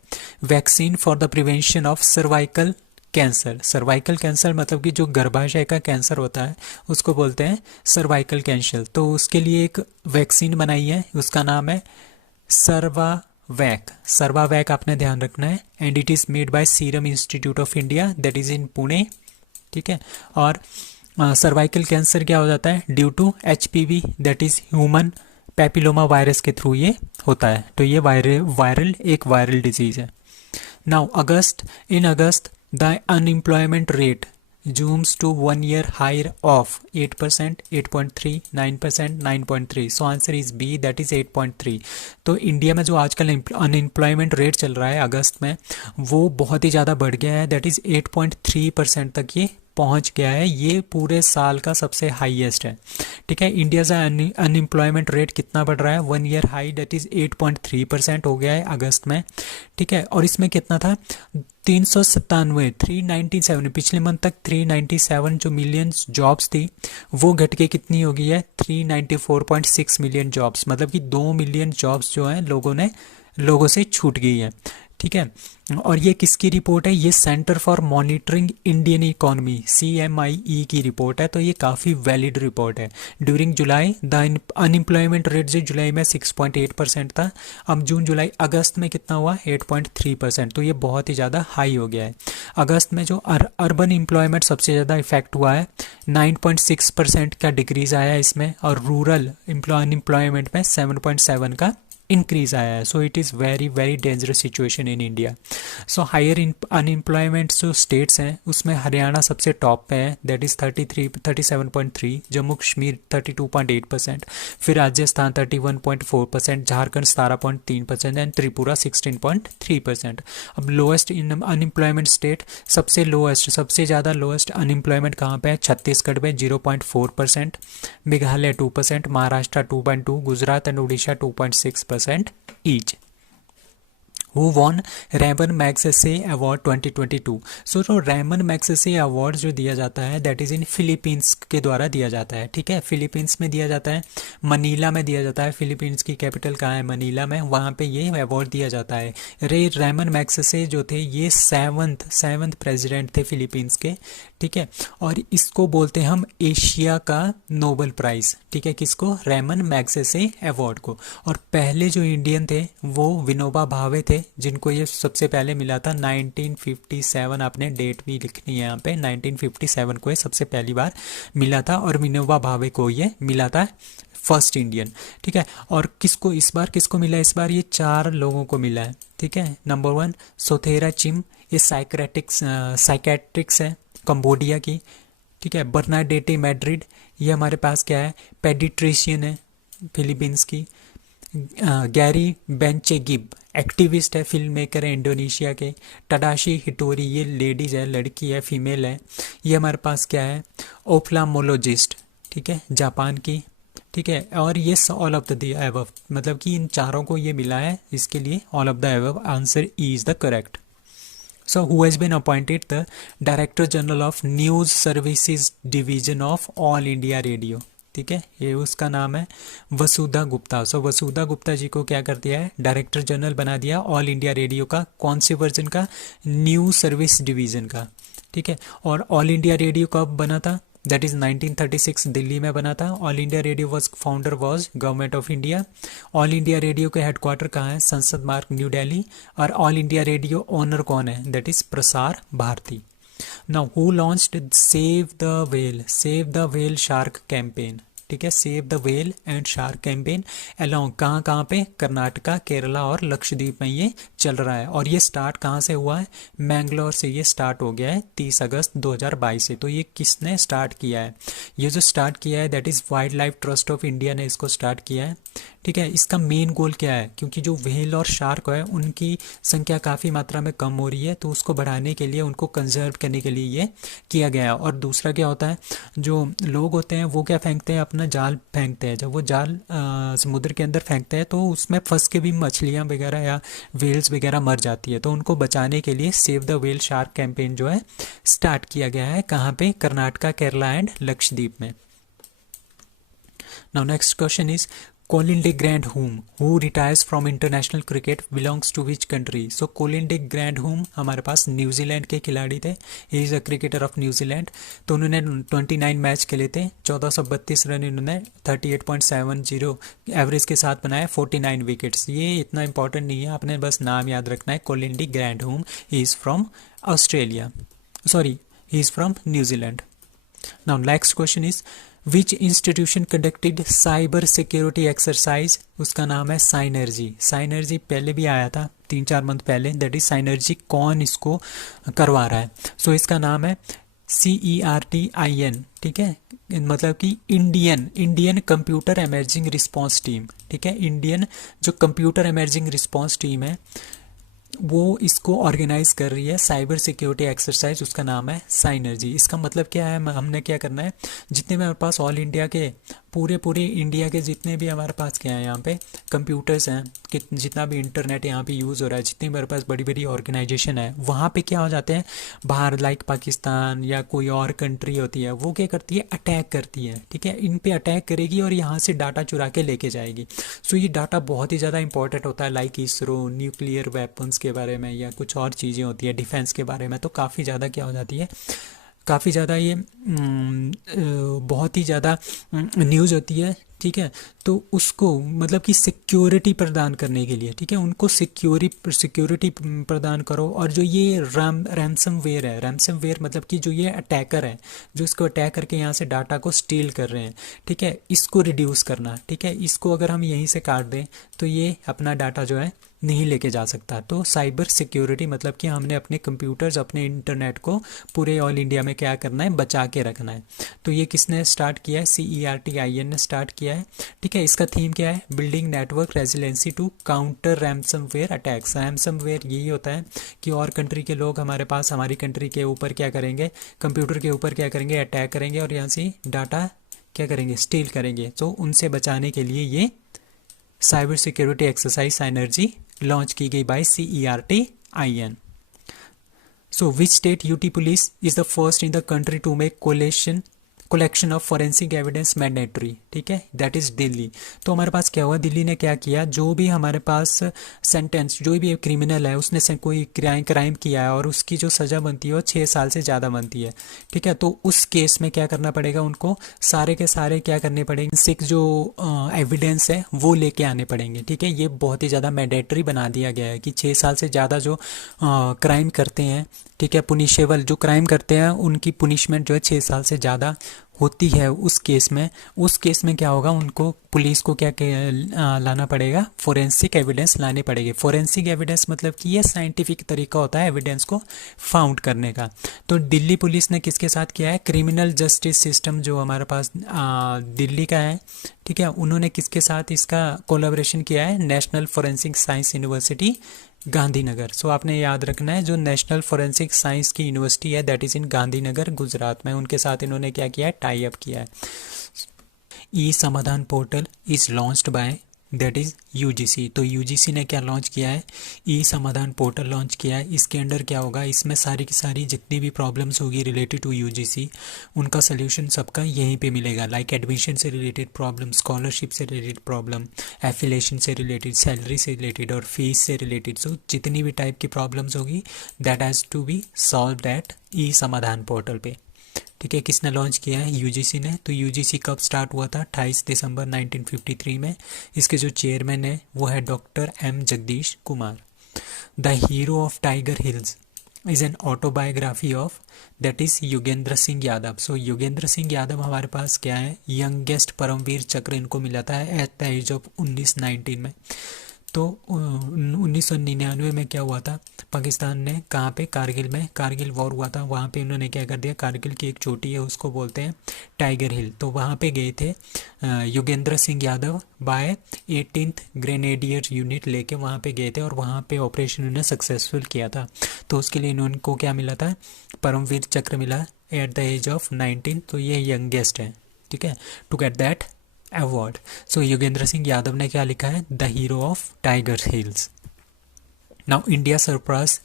vaccine for the prevention of cervical cancer, cervical cancer मतलब कि जो गर्भाशय का कैंसर होता है उसको बोलते हैं सर्वाइकल कैंसर, तो उसके लिए एक वैक्सीन बनाई है, उसका नाम है सर्वावैक, सर्वावैक आपने ध्यान रखना है। And it is made by serum institute of India, that is in Pune, ठीक है। और सर्वाइकल कैंसर क्या हो जाता है, due to HPV, that is human papilloma virus के थ्रू ये होता है। तो ये एक वायरल डिजीज है। Now in August the unemployment rate zooms to 1 year high of 8%, 8.3, 9%, 9.3. So answer is B, that is 8.3. तो इंडिया में जो आजकल अनएम्प्लॉयमेंट रेट चल रहा है अगस्त में, वो बहुत ही ज़्यादा बढ़ गया है। दैट इज़ 8.3% तक ये पहुंच गया है। ये पूरे साल का सबसे हाईएस्ट है। ठीक है, इंडिया से अनएम्प्लॉयमेंट रेट कितना बढ़ रहा है? 1 ईयर हाई, दैट इज़ 8.3% हो गया है अगस्त में। ठीक है, और इसमें कितना था? 397 पिछले मंथ तक 397 जो मिलियन जॉब्स थी, वो घट के कितनी हो गई है? 394.6 मिलियन जॉब्स, मतलब कि 2 मिलियन जॉब्स जो हैं लोगों से छूट गई है। ठीक है, और ये किसकी रिपोर्ट है? ये centre for monitoring Indian economy CMIE की रिपोर्ट है। तो ये काफ़ी वैलिड रिपोर्ट है। During July the unemployment rate जो जुलाई में 6.8% था, अब जून अगस्त में कितना हुआ? 8.3%। तो ये बहुत ही ज़्यादा हाई हो गया है। अगस्त में जो अर्बन एम्प्लॉयमेंट सबसे ज़्यादा इफेक्ट हुआ है, 9.6% का डिक्रीज आया है इसमें, और रूरल अनएम्प्लॉयमेंट में 7.7 का इंक्रीज आया है। So it is very very dangerous situation in India. So higher unemployment जो स्टेट्स हैं उसमें हरियाणा सबसे टॉप पे है, दैट इज़ 37.3, जम्मू कश्मीर 32.8%, फिर राजस्थान 31.4%, झारखंड 17.3% एंड त्रिपुरा 16.3%। अब लोएस्ट इन अनएम्प्लॉयमेंट स्टेट, सबसे ज़्यादा लोएस्ट अनएम्प्लॉयमेंट कहाँ पे है? छत्तीसगढ़ में 0.4%, Meghalaya 2%, Maharashtra 2.2%, Gujarat and Orissa 2.6% each. Who won Ramon Magsaysay award 2022? सो जो रैमन मैग्सेसे अवार्ड जो दिया जाता है, दैट इज़ इन फिलीपींस के द्वारा दिया जाता है। ठीक है, फिलीपींस में दिया जाता है, मनीला में दिया जाता है। फिलीपींस की कैपिटल कहाँ है? मनीला में। वहाँ पे ये अवार्ड दिया जाता है। रैमन मैग्सेसे जो थे ये सेवंथ प्रेसिडेंट थे फिलीपींस के। ठीक है, और इसको बोलते हैं हम एशिया का नोबेल प्राइज़। ठीक है, किसको? रैमन मैग्सेसे अवार्ड को। और पहले जो इंडियन थे वो विनोबा भावे थे, जिनको ये सबसे पहले मिला था 1957। आपने डेट भी लिखनी है यहाँ पे, 1957 को ये सबसे पहली बार मिला था, और विनोबा भावे को ये मिला था फर्स्ट इंडियन। ठीक है, और इस बार किसको मिला? इस बार ये 4 लोगों को मिला है। ठीक है, नंबर 1 सोथेरा चिम, ये साइकेट्रिक्स है कंबोडिया की। ठीक है, बर्नाडेटे मैड्रिड, ये हमारे पास क्या है? पेडिट्रिशियन है फिलीपींस की। गैरी बेंचेगिब एक्टिविस्ट है, फिल्म मेकर है इंडोनेशिया के। टडाशी हिटोरी, ये लेडीज है, लड़की है, फीमेल है। ये हमारे पास क्या है? ओफ्लामोलॉजिस्ट, ठीक है, जापान की। ठीक है, और ये ऑल ऑफ द अबव, मतलब कि इन चारों को ये मिला है, इसके लिए all of the above answer E is the correct. So who has been appointed the Director General of News Services Division of All India Radio? ठीक है, ये उसका नाम है वसुधा गुप्ता। सो वसुधा गुप्ता जी को क्या कर दिया है? डायरेक्टर जनरल बना दिया ऑल इंडिया रेडियो का। कौन से वर्जन का? न्यूज सर्विस डिवीजन का। ठीक है, और ऑल इंडिया रेडियो कब बना था? दैट इज़ 1936 दिल्ली में बना था। All India radio founder was government of India. All India radio के हेडक्वार्टर कहाँ है? संसद मार्ग, न्यू दिल्ली। और ऑल इंडिया रेडियो ओनर कौन है? That is Prasar Bharati. Now who launched save the whale shark campaign? ठीक है, save the whale and shark campaign along कहाँ पे? कर्नाटका, केरला और लक्षद्वीप में ये चल रहा है। और ये स्टार्ट कहाँ से हुआ है? मैंगलोर से ये स्टार्ट हो गया है 30 अगस्त 2022 से। तो ये किसने स्टार्ट किया है? ये जो स्टार्ट किया है that is wild life trust of India ने इसको स्टार्ट किया है। ठीक है, इसका मेन गोल क्या है? क्योंकि जो व्हेल और शार्क है उनकी संख्या काफ़ी मात्रा में कम हो रही है, तो उसको बढ़ाने के लिए, उनको कंजर्व करने के लिए ये किया गया है। और दूसरा क्या होता है? जो लोग होते हैं वो क्या फेंकते हैं? अपना जाल फेंकते हैं। जब वो जाल समुद्र के अंदर फेंकते हैं तो उसमें फंस के भी मछलियाँ वगैरह या व्हेल्स वगैरह मर जाती है। तो उनको बचाने के लिए save the whale shark campaign जो है स्टार्ट किया गया है। कहाँ पे? कर्नाटका, केरला एंड लक्षद्वीप में। Now next question is Colin de Grandhomme, who retires from international cricket, belongs to which country? So Colin de Grandhomme हमारे पास न्यूजीलैंड के खिलाड़ी थे। He is a cricketer of New Zealand. तो उन्होंने 29 मैच खेले थे, 1432 रन इन्होंने 38.70 एवरेज के साथ बनाए, 49 विकेट्स। ये इतना इंपॉर्टेंट नहीं है, आपने बस नाम याद रखना है। Colin de Grandhomme, he is from Australia, sorry he is from New Zealand. Now next question is which institution conducted cyber security exercise, उसका नाम है साइनर्जी। साइनर्जी पहले भी आया था 3-4 मंथ पहले, दैट इज साइनर्जी। कौन इसको करवा रहा है? सो इसका नाम है CERTIN, ठीक है, मतलब कि Indian computer emerging response team, ठीक है। इंडियन जो कंप्यूटर एमर्जिंग रिस्पांस टीम है वो इसको ऑर्गेनाइज कर रही है, साइबर सिक्योरिटी एक्सरसाइज, उसका नाम है साइनर्जी। इसका मतलब क्या है, हमने क्या करना है, जितने भी हमारे पास ऑल इंडिया के पूरे इंडिया के जितने भी हमारे पास क्या है यहाँ पे कंप्यूटर्स हैं, कि जितना भी इंटरनेट यहाँ पे यूज़ हो रहा है, जितनी भी हमारे पास बड़ी बड़ी ऑर्गेनाइजेशन है, वहाँ पे क्या हो जाते हैं, बाहर लाइक पाकिस्तान या कोई और कंट्री होती है, वो क्या करती है, अटैक करती है, ठीक है। इन पे अटैक करेगी और यहाँ से डाटा चुरा के लेके जाएगी। सो ये डाटा बहुत ही ज़्यादा इंपॉर्टेंट होता है, लाइक इसरो, न्यूक्लियर वेपन्स के बारे में या कुछ और चीज़ें होती है डिफेंस के बारे में, तो काफ़ी ज़्यादा क्या हो जाती है, काफ़ी ज़्यादा ये बहुत ही ज़्यादा न्यूज़ होती है, ठीक है। तो उसको मतलब कि सिक्योरिटी प्रदान करने के लिए, ठीक है, उनको सिक्योरिटी प्रदान करो। और जो ये रैंसमवेयर है, रैंसमवेयर मतलब कि जो ये अटैकर है, जो इसको अटैक करके यहाँ से डाटा को स्टील कर रहे हैं, ठीक है, इसको रिड्यूस करना, ठीक है। इसको अगर हम यहीं से काट दें तो ये अपना डाटा जो है नहीं लेके जा सकता। तो साइबर सिक्योरिटी मतलब कि हमने अपने कंप्यूटर्स, अपने इंटरनेट को पूरे ऑल इंडिया में क्या करना है, बचा के रखना है। तो ये किसने स्टार्ट किया है, CERTIN ने स्टार्ट किया है, ठीक है। इसका थीम क्या है, building network resiliency to counter ransomware attacks. Ransomware यही होता है कि और कंट्री के लोग हमारे पास, हमारी कंट्री के ऊपर क्या करेंगे, कंप्यूटर के ऊपर क्या करेंगे, अटैक करेंगे और यहाँ से डाटा क्या करेंगे, स्टील करेंगे। तो उनसे बचाने के लिए ये cyber security exercise synergy launch की गई bye CERTIN। So which state UT police is the first in the country to make collection of forensic evidence mandatory, ठीक है, दैट इज दिल्ली। तो हमारे पास क्या हुआ, दिल्ली ने क्या किया, जो भी हमारे पास सेंटेंस, जो भी क्रिमिनल है उसने कोई क्राइम किया है और उसकी जो सज़ा बनती है वो 6 साल से ज़्यादा बनती है, ठीक है। तो उस केस में क्या करना पड़ेगा, उनको सारे के सारे क्या करने पड़ेंगे, सिक्स जो एविडेंस है वो लेके आने पड़ेंगे, ठीक है। ये बहुत ही ज़्यादा मैंडेटरी बना दिया गया है कि 6 साल से ज़्यादा जो क्राइम करते हैं, ठीक है, पुनिशेबल जो क्राइम करते हैं उनकी पुनिशमेंट जो है 6 साल से ज़्यादा होती है। उस केस में क्या होगा, उनको पुलिस को क्या लाना पड़ेगा, फोरेंसिक एविडेंस लाने पड़ेगी। फोरेंसिक एविडेंस मतलब कि ये साइंटिफिक तरीका होता है एविडेंस को फाउंड करने का। तो दिल्ली पुलिस ने किसके साथ किया है, क्रिमिनल जस्टिस सिस्टम जो हमारे पास दिल्ली का है, ठीक है, उन्होंने किसके साथ इसका कोलैबोरेशन किया है, national forensic science university Gandhinagar. So आपने याद रखना है, जो नेशनल फोरेंसिक साइंस की यूनिवर्सिटी है that is in Gandhinagar Gujarat में, उनके साथ इन्होंने क्या किया है, टाई अप किया है। ई Samadhan portal is launched by that is UGC। तो UGC ने क्या लॉन्च किया है, ई समाधान पोर्टल लॉन्च किया है। इसके अंडर क्या होगा, इसमें सारी की सारी जितनी भी प्रॉब्लम्स होगी रिलेटेड टू UGC, उनका सोल्यूशन सबका यहीं पे मिलेगा। लाइक एडमिशन से रिलेटेड प्रॉब्लम, स्कॉलरशिप से रिलेटेड प्रॉब्लम, एफिलेशन से रिलेटेड, सैलरी से रिलेटेड और फीस से रिलेटेड, सो जितनी भी टाइप की प्रॉब्लम्स होगी that has to be solve at e Samadhan portal पे, ठीक है। किसने लॉन्च किया है, UGC ने। तो UGC कब स्टार्ट हुआ था, 28 दिसंबर 1953 में। इसके जो चेयरमैन है वो है doctor M Jagadesh Kumar. The hero of Tiger Hills is an autobiography of that is Yogendra Singh Yadav. So Yogendra Singh Yadav हमारे पास क्या है, यंगेस्ट परमवीर चक्र इनको मिला था एट द एज ऑफ 19 में। तो 1999 में क्या हुआ था, पाकिस्तान ने कहाँ पे, कारगिल में, कारगिल वॉर हुआ था, वहाँ पे उन्होंने क्या कर दिया, कारगिल की एक चोटी है उसको बोलते हैं टाइगर हिल। तो वहाँ पे गए थे Yogendra Singh Yadav by 18th grenadier unit लेके वहाँ पे गए थे और वहाँ पे ऑपरेशन उन्होंने सक्सेसफुल किया था। तो उसके लिए इनको क्या मिला था, परमवीर चक्र मिला एट द एज ऑफ 19। तो ये यंगेस्ट है, ठीक है, to get that award. So Yogendra Singh Yadav ने क्या लिखा है, the hero of Tiger Hills. Now India surpass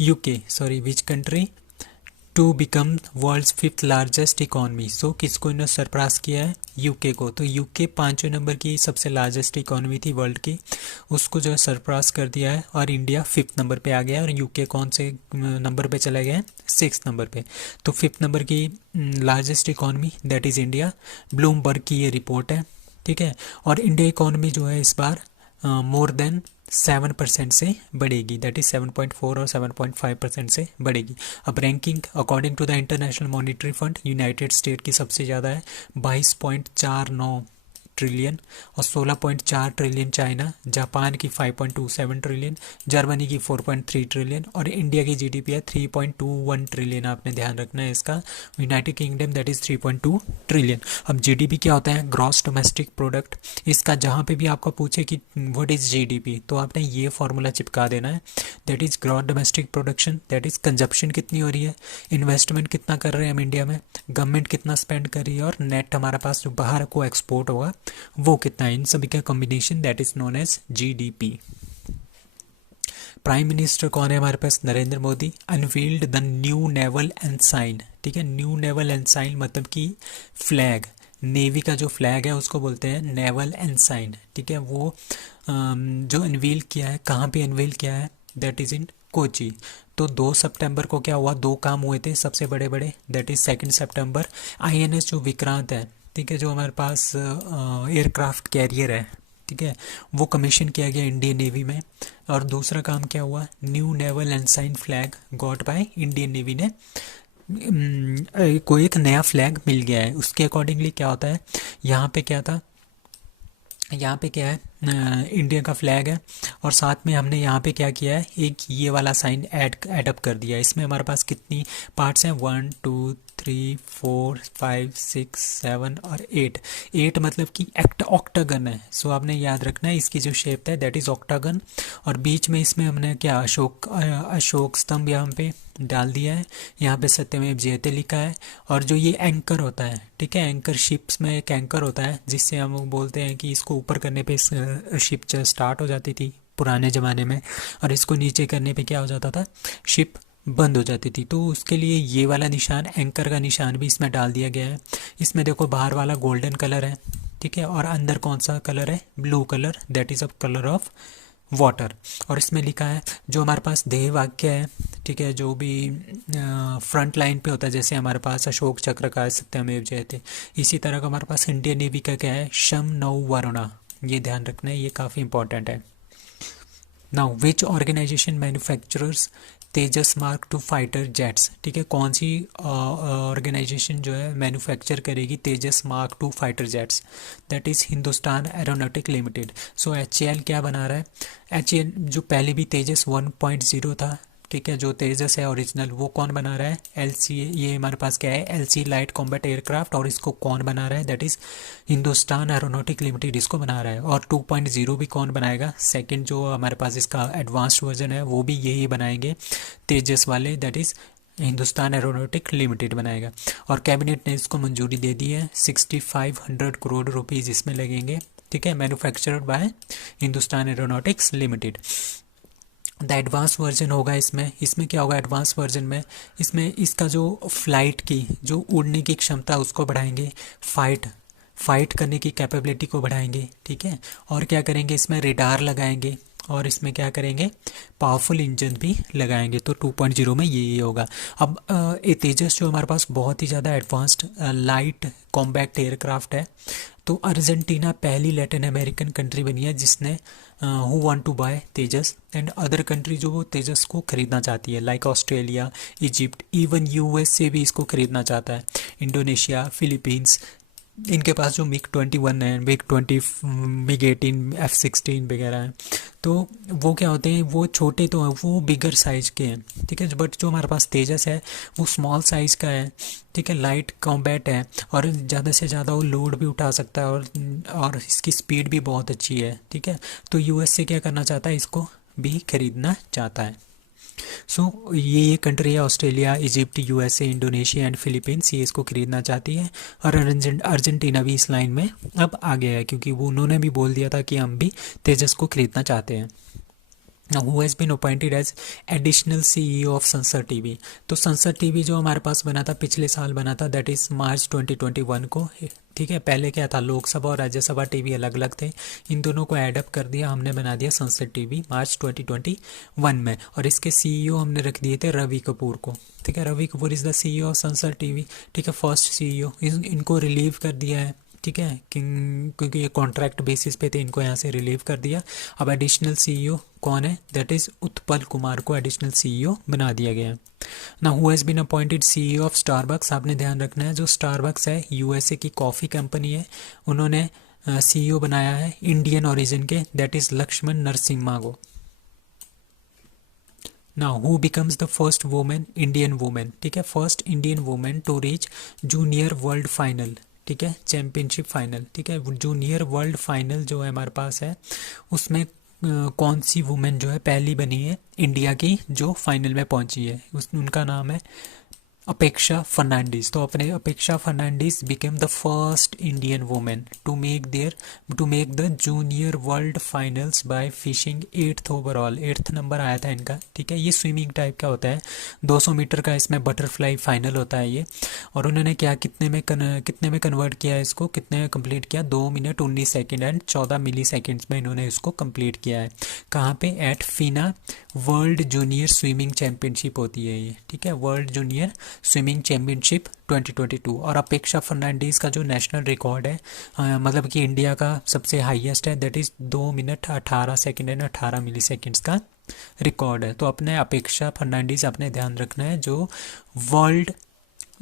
which country to become world's 5th largest economy. So किसको इन्होंने सरपास किया है, UK को। तो UK 5वें नंबर की सबसे लार्जेस्ट इकॉनमी थी वर्ल्ड की, उसको जो है सरपास कर दिया है और इंडिया 5th नंबर पे आ गया और UK कौन से नंबर पे चला गया है, 6th नंबर पे। तो 5th नंबर की largest economy that is India, Bloomberg की ये रिपोर्ट है, ठीक है। और इंडिया इकॉनमी जो है इस बार मोर देन 7% से बढ़ेगी, दैट इज 7.4 और 7.5% से बढ़ेगी। अब ranking according to the international monetary fund United State की सबसे ज़्यादा है 22.49 ट्रिलियन और 16.4 ट्रिलियन चाइना, जापान की 5.27 ट्रिलियन, जर्मनी की 4.3 ट्रिलियन और इंडिया की जीडीपी है 3.21 ट्रिलियन। आपने ध्यान रखना है इसका। United kingdom that is 3.2 trillion. अब जीडीपी क्या होता है? Gross domestic product. इसका जहाँ पे भी आपको पूछे कि व्हाट इज़ जीडीपी तो आपने ये फॉर्मूला चिपका देना है, that is gross domestic production, that is consumption कितनी हो रही है, इन्वेस्टमेंट कितना कर रहे हैं हम इंडिया में, गवर्नमेंट कितना स्पेंड कर रही है और नेट हमारा पास जो बाहर को एक्सपोर्ट होगा वो कितना है। इन सभी का combination that is known as GDP. Prime minister कौन है हमारे पास? Narendra Modi. Unveiled the new naval ensign, ठीक है। न्यू नेवल एनसाइन मतलब कि फ्लैग, नेवी का जो फ्लैग है उसको बोलते हैं नेवल एनसाइन, ठीक है। वो जो अनवील किया है, कहाँ पे अनवील किया है? दैट इज इन कोची। तो 2 सितंबर को क्या हुआ? 2 काम हुए थे सबसे बड़े बड़े, दैट इज 2 सितंबर आईएनएस जो विक्रांत है, ठीक है, जो हमारे पास एयरक्राफ्ट कैरियर है, ठीक है, वो कमीशन किया गया इंडियन नेवी में। और दूसरा काम क्या हुआ? New naval ensign flag got by Indian navy ने, कोई एक नया फ्लैग मिल गया है। उसके अकॉर्डिंगली क्या होता है, यहाँ पे क्या था, यहाँ पे क्या है, इंडिया का फ्लैग है और साथ में हमने यहाँ पे क्या किया है, एक ये वाला साइन एडअप कर दिया। इसमें हमारे पास कितनी पार्ट्स हैं? 1 2 3 4 5 6 7 और 8 मतलब कि ऑक्टागन है। सो आपने याद रखना है इसकी जो शेप है दैट इज ऑक्टागन। और बीच में इसमें हमने क्या अशोक स्तंभ यहाँ पे डाल दिया है, यहाँ पे सत्यमेव जयते लिखा है। और जो ये एंकर होता है, ठीक है, एंकर शिप्स में एक एंकर होता है जिससे हम बोलते हैं कि इसको ऊपर करने पे शिप स्टार्ट हो जाती थी पुराने ज़माने में, और इसको नीचे करने पे क्या हो जाता था, शिप बंद हो जाती थी। तो उसके लिए ये वाला निशान, एंकर का निशान भी इसमें डाल दिया गया है। इसमें देखो बाहर वाला गोल्डन कलर है, ठीक है, और अंदर कौन सा कलर है? Blue colour, that is a colour of water. और इसमें लिखा है जो हमारे पास ध्येय वाक्य है, ठीक है, जो भी फ्रंट लाइन पे होता है, जैसे हमारे पास अशोक चक्र का है, सत्यमेव जयते, इसी तरह का हमारे पास इंडियन नेवी का क्या है, शम नौ वरुणा। ये ध्यान रखना है, ये काफ़ी इंपॉर्टेंट है। Now which organisation manufacturers Tejas mark two fighter jets, ठीक है, कौन सी ऑर्गेनाइजेशन जो है मैन्युफैक्चर करेगी Tejas mark two fighter jets? That is Hindustan aeronautic limited. So HAL क्या बना रहा है? एचएएल जो पहले भी तेजस 1.0 था, ठीक है, जो तेजस है ओरिजिनल, वो कौन बना रहा है? एलसी, ये हमारे पास क्या है, एलसी लाइट कॉम्बैट एयरक्राफ्ट, और इसको कौन बना रहा है? That is Hindustan aeronautic limited इसको बना रहा है। और 2.0 भी कौन बनाएगा? सेकंड जो हमारे पास इसका एडवांस्ड वर्जन है वो भी यही बनाएंगे तेजस वाले, that is Hindustan aeronautic limited बनाएगा। और कैबिनेट ने इसको मंजूरी दे दी है, 6500 करोड़ रुपीज़ इसमें लगेंगे, ठीक है, manufactured by Hindustan aeronautics limited. The advance version होगा इसमें क्या होगा एडवांस वर्जन में? इसमें इसका जो फ्लाइट की जो उड़ने की क्षमता उसको बढ़ाएंगे, फाइट करने की कैपेबिलिटी को बढ़ाएंगे, ठीक है, और क्या करेंगे, इसमें रेडार लगाएंगे और इसमें क्या करेंगे, पावरफुल इंजन भी लगाएंगे। तो 2.0 में ये होगा। अब ये तेजस जो हमारे पास बहुत ही ज़्यादा एडवांस्ड लाइट कॉम्बैक्ट एयरक्राफ्ट है। तो अर्जेंटीना पहली लैटिन अमेरिकन कंट्री बनी है जिसने who want to buy Tejas, and other country जो वो तेजस को खरीदना चाहती है, like Australia, Egypt, even USA भी इसको खरीदना चाहता है, इंडोनेशिया, फिलीपींस। इनके पास जो मिग 21 है, मिग 18, F-16 वगैरह हैं, तो वो क्या होते हैं, वो छोटे तो हैं, वो बिगर साइज के हैं, ठीक है, बट जो हमारे पास तेजस है वो स्मॉल साइज का है, ठीक है, लाइट कॉम्बैट है और ज़्यादा से ज़्यादा वो लोड भी उठा सकता है और इसकी स्पीड भी बहुत अच्छी है, ठीक है। तो यूएसए क्या करना चाहता है, इसको भी खरीदना चाहता है। सो ये कंट्री है Australia, Egypt, USA, Indonesia and Philippines, ये इसको खरीदना चाहती है। और अर्जेंटीना भी इस लाइन में अब आ गया है क्योंकि वो उन्होंने भी बोल दिया था कि हम भी तेजस को खरीदना चाहते हैं। Who has been appointed as additional CEO of Sansad TV. तो संसद टीवी जो हमारे पास बना था, पिछले साल बना था, दैट इज़ मार्च 2021 को, ठीक है। पहले क्या था, लोकसभा और राज्यसभा टीवी अलग अलग थे, इन दोनों को एडअप कर दिया हमने, बना दिया संसद टीवी मार्च 2021 में। और इसके सीईओ हमने रख दिए थे रवि कपूर को, ठीक है, Ravi Kapoor is the CEO of Sansad TV, ठीक है, फर्स्ट सीईओ। इनको रिलीव कर दिया है ठीक है, क्योंकि ये कॉन्ट्रैक्ट बेसिस पे थे, इनको यहाँ से रिलीव कर दिया। अब एडिशनल सीईओ कौन है, दैट इज़ उत्पल कुमार को एडिशनल सीईओ बना दिया गया है। ना who has been appointed CEO of Starbucks, आपने ध्यान रखना है जो स्टारबक्स है यूएसए की कॉफ़ी कंपनी है, उन्होंने सीईओ बनाया है इंडियन ओरिजिन के, दैट इज़ लक्ष्मण नरसिम्हा को। Now who becomes the first women, Indian women, ठीक है, first Indian women to reach junior world final, ठीक है, चैंपियनशिप फाइनल, ठीक है, जूनियर वर्ल्ड फाइनल जो है हमारे पास है उसमें कौन सी वुमेन जो है पहली बनी है इंडिया की जो फाइनल में पहुंची है, उनका नाम है अपेक्षा फर्नांडिस। तो अपने Apeksha Fernandes became the first Indian women to make the junior world finals by finishing 8th overall, 8th number आया था इनका, ठीक है। ये स्विमिंग टाइप का होता है, 200 मीटर का इसमें बटरफ्लाई फाइनल होता है ये। और उन्होंने क्या कितने में कन्वर्ट किया है इसको, कितने में कंप्लीट किया, 2 minute 19 second and 14 milli seconds में इन्होंने इसको कंप्लीट किया है। कहाँ पे, at FINA world junior swimming championship होती है ये, ठीक है, वर्ल्ड जूनियर स्विमिंग चैंपियनशिप 2022। और अपेक्षा फर्नांडीज का जो नेशनल रिकॉर्ड है, मतलब कि इंडिया का सबसे हाईएस्ट है, that is 2 minute 18 second and 18 milli seconds का रिकॉर्ड है। तो अपने अपेक्षा फर्नांडीज अपने ध्यान रखना है जो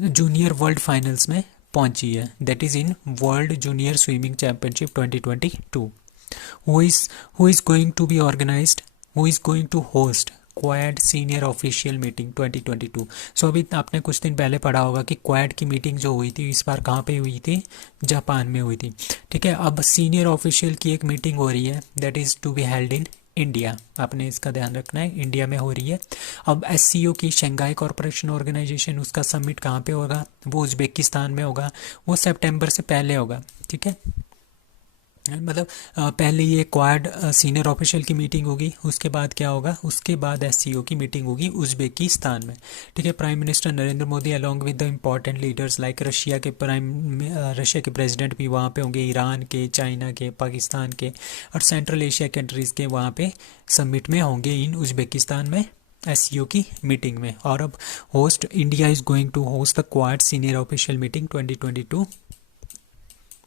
जूनियर वर्ल्ड फाइनल्स में पहुंची है, that is in world junior swimming championship 2022। Who is going to be organised, who is going to host quad senior official meeting 2022। So अभी आपने कुछ दिन पहले पढ़ा होगा कि क्वाड की मीटिंग जो हुई थी इस बार कहाँ पे हुई थी, जापान में हुई थी, ठीक है। अब सीनियर ऑफिशियल की एक मीटिंग हो रही है, that is to be held in India, आपने इसका ध्यान रखना है, इंडिया में हो रही है। अब एससीओ की शंघाई कॉरपोरेशन ऑर्गेनाइजेशन, उसका समिट कहाँ पे होगा, वो उज्बेकिस्तान में होगा, वो सितंबर से पहले होगा, ठीक है। मतलब पहले ये क्वाड सीनियर ऑफिशियल की मीटिंग होगी, उसके बाद क्या होगा, उसके बाद एससीओ की मीटिंग होगी उज्बेकिस्तान में, ठीक है। Prime minister Narendra Modi along with the important leaders like Russia के प्रेसिडेंट भी वहाँ पे होंगे, ईरान के, चाइना के, पाकिस्तान के और सेंट्रल एशिया कंट्रीज़ के वहाँ पे समिट में होंगे इन उज्बेकिस्तान में एससीओ की मीटिंग में। और अब India is going to host the quad senior official meeting 2022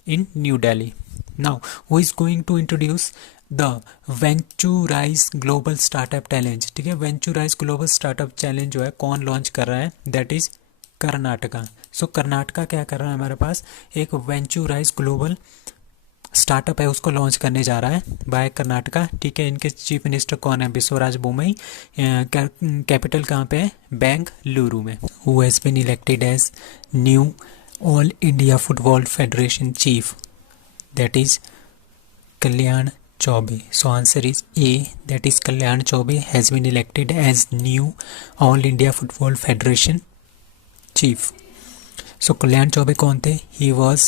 in New Delhi. Now, who is going to introduce the Venturize Global Startup Challenge, ठीक है, Venturize Global Startup Challenge जो है कौन लॉन्च कर रहा है, दैट इज़ कर्नाटका। सो कर्नाटका क्या कर रहा है, हमारे पास एक Venturize ग्लोबल स्टार्टअप है उसको लॉन्च करने जा रहा है बाय कर्नाटका, ठीक है। इनके चीफ मिनिस्टर कौन है, बिस्वराज बोमई, कैपिटल कहाँ पे है, बेंगलुरु में। Who has been elected as new all India football federation chief, that is Kalyan Chaubey. So answer is A, that is Kalyan Chaubey has been elected as new All India Football Federation chief. So Kalyan Chaubey कौन थे, he was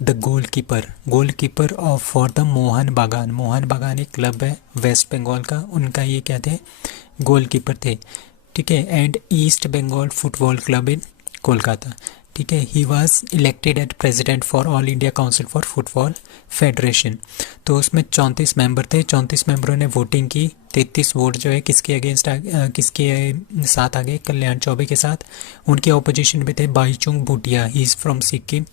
the goalkeeper of for the Mohan बागान एक क्लब है वेस्ट बंगाल का, उनका ये क्या थे, गोलकीपर थे, ठीक है। And East Bengal football club in Kolkata, ठीक है। He was elected at president for all India council for football federation. तो उसमें 34 मेंबर थे, 34 मेंबरों ने वोटिंग की, 33 वोट जो है किसके अगेंस्ट किसके साथ आ गए, कल्याण चौबे के साथ। उनके ऑपोजिशन में थे Bhaichung Bhutia, he is from Sikkim,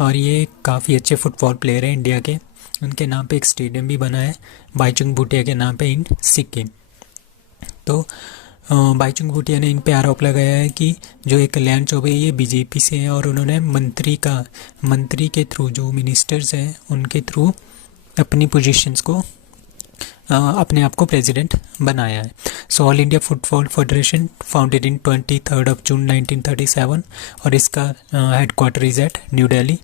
और ये काफ़ी अच्छे फुटबॉल प्लेयर हैं इंडिया के। उनके नाम पे एक स्टेडियम भी बना है बाईचुंग भूटिया के नाम पे इन सिक्किम। तो बाईचुंग भूटिया ने इन पे आरोप लगाया है कि जो एक कल्याण चौबे ये बीजेपी से हैं और उन्होंने मंत्री के थ्रू जो मिनिस्टर्स हैं उनके थ्रू अपनी पोजीशंस को अपने आप को प्रेसिडेंट बनाया है। So all India football federation founded in 23 June 1937 और इसका headquarter is at New Delhi.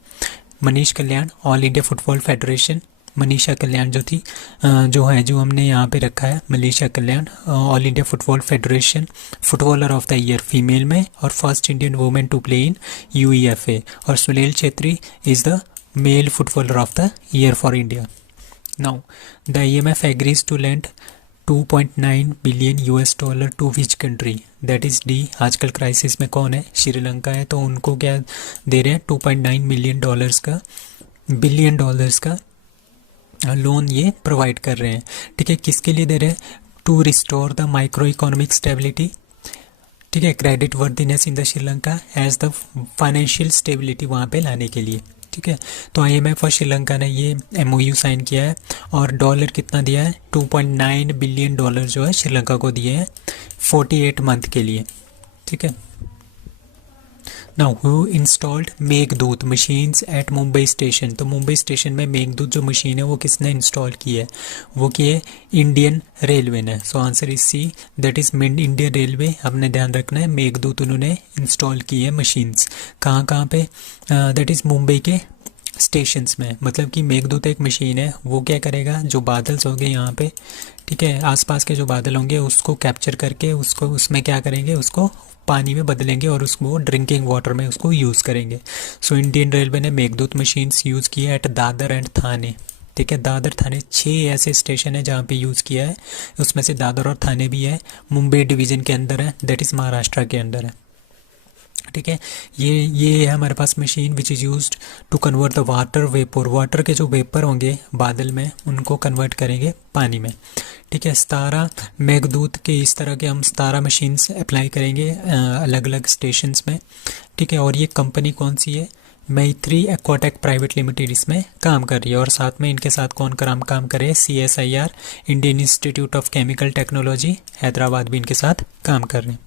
Manish Kalyan, all India football federation, Manisha Kalyan जो हमने यहाँ पे रखा है, Manisha Kalyan all India football federation footballer of the year female में और first Indian women to play in UEFA. और Sunil Chhetri is the male footballer of the year for India. Now the IMF agrees to lend 2.9 billion US$ to which country, that is D. आजकल क्राइसिस में कौन है, श्रीलंका है, तो उनको क्या दे रहे हैं, 2.9 बिलियन डॉलर्स का लोन ये प्रोवाइड कर रहे हैं, ठीक है। किसके लिए दे रहे हैं, to restore the micro economic stability, ठीक है, credit worthiness in the Sri Lanka as the financial stability वहाँ पे लाने के लिए, ठीक है। तो IMF और श्रीलंका ने ये MOU साइन किया है और डॉलर कितना दिया है, $2.9 बिलियन जो है श्रीलंका को दिए हैं 48 मंथ के लिए, ठीक है। Now who installed Meghdoot machines at Mumbai station, तो मुंबई स्टेशन में मेघदूत जो मशीन है वो किसने इंस्टॉल की है, वो की है इंडियन रेलवे ने। So answer is C, that is Indian railway. हमने ध्यान रखना है मेघदूत उन्होंने इंस्टॉल की है मशीन्स, कहाँ कहाँ पे, दैट इज मुंबई के स्टेशंस में। मतलब कि मेघदूत एक मशीन है, वो क्या करेगा, जो बादल होंगे यहाँ पे, ठीक है, आसपास के जो बादल होंगे उसको कैप्चर करके उसको उसमें क्या करेंगे, उसको पानी में बदलेंगे और उसको ड्रिंकिंग वाटर में उसको यूज़ करेंगे। सो इंडियन रेलवे ने मेघदूत मशीन्स यूज़ की है एट दादर एंड थाने, ठीक है। दादर थाने 6 ऐसे स्टेशन है जहाँ पे यूज़ किया है, उसमें से दादर और थाने भी है, मुंबई डिवीज़न के अंदर है, दैट इज़ महाराष्ट्र के अंदर है, ठीक है। ये है हमारे पास machine which is used to convert the water vapour, water के जो वेपर होंगे बादल में उनको कन्वर्ट करेंगे पानी में, ठीक है। 17 मेघदूत के इस तरह के हम 17 मशीन्स अप्लाई करेंगे अलग अलग स्टेशंस में, ठीक है। और ये कंपनी कौन सी है, मैत्री एक्वाटेक प्राइवेट लिमिटेड इसमें काम कर रही है। और साथ में इनके साथ कौन काम कर रहे हैं, CSIR Indian institute of chemical technology Hyderabad भी इनके साथ काम कर रहे हैं।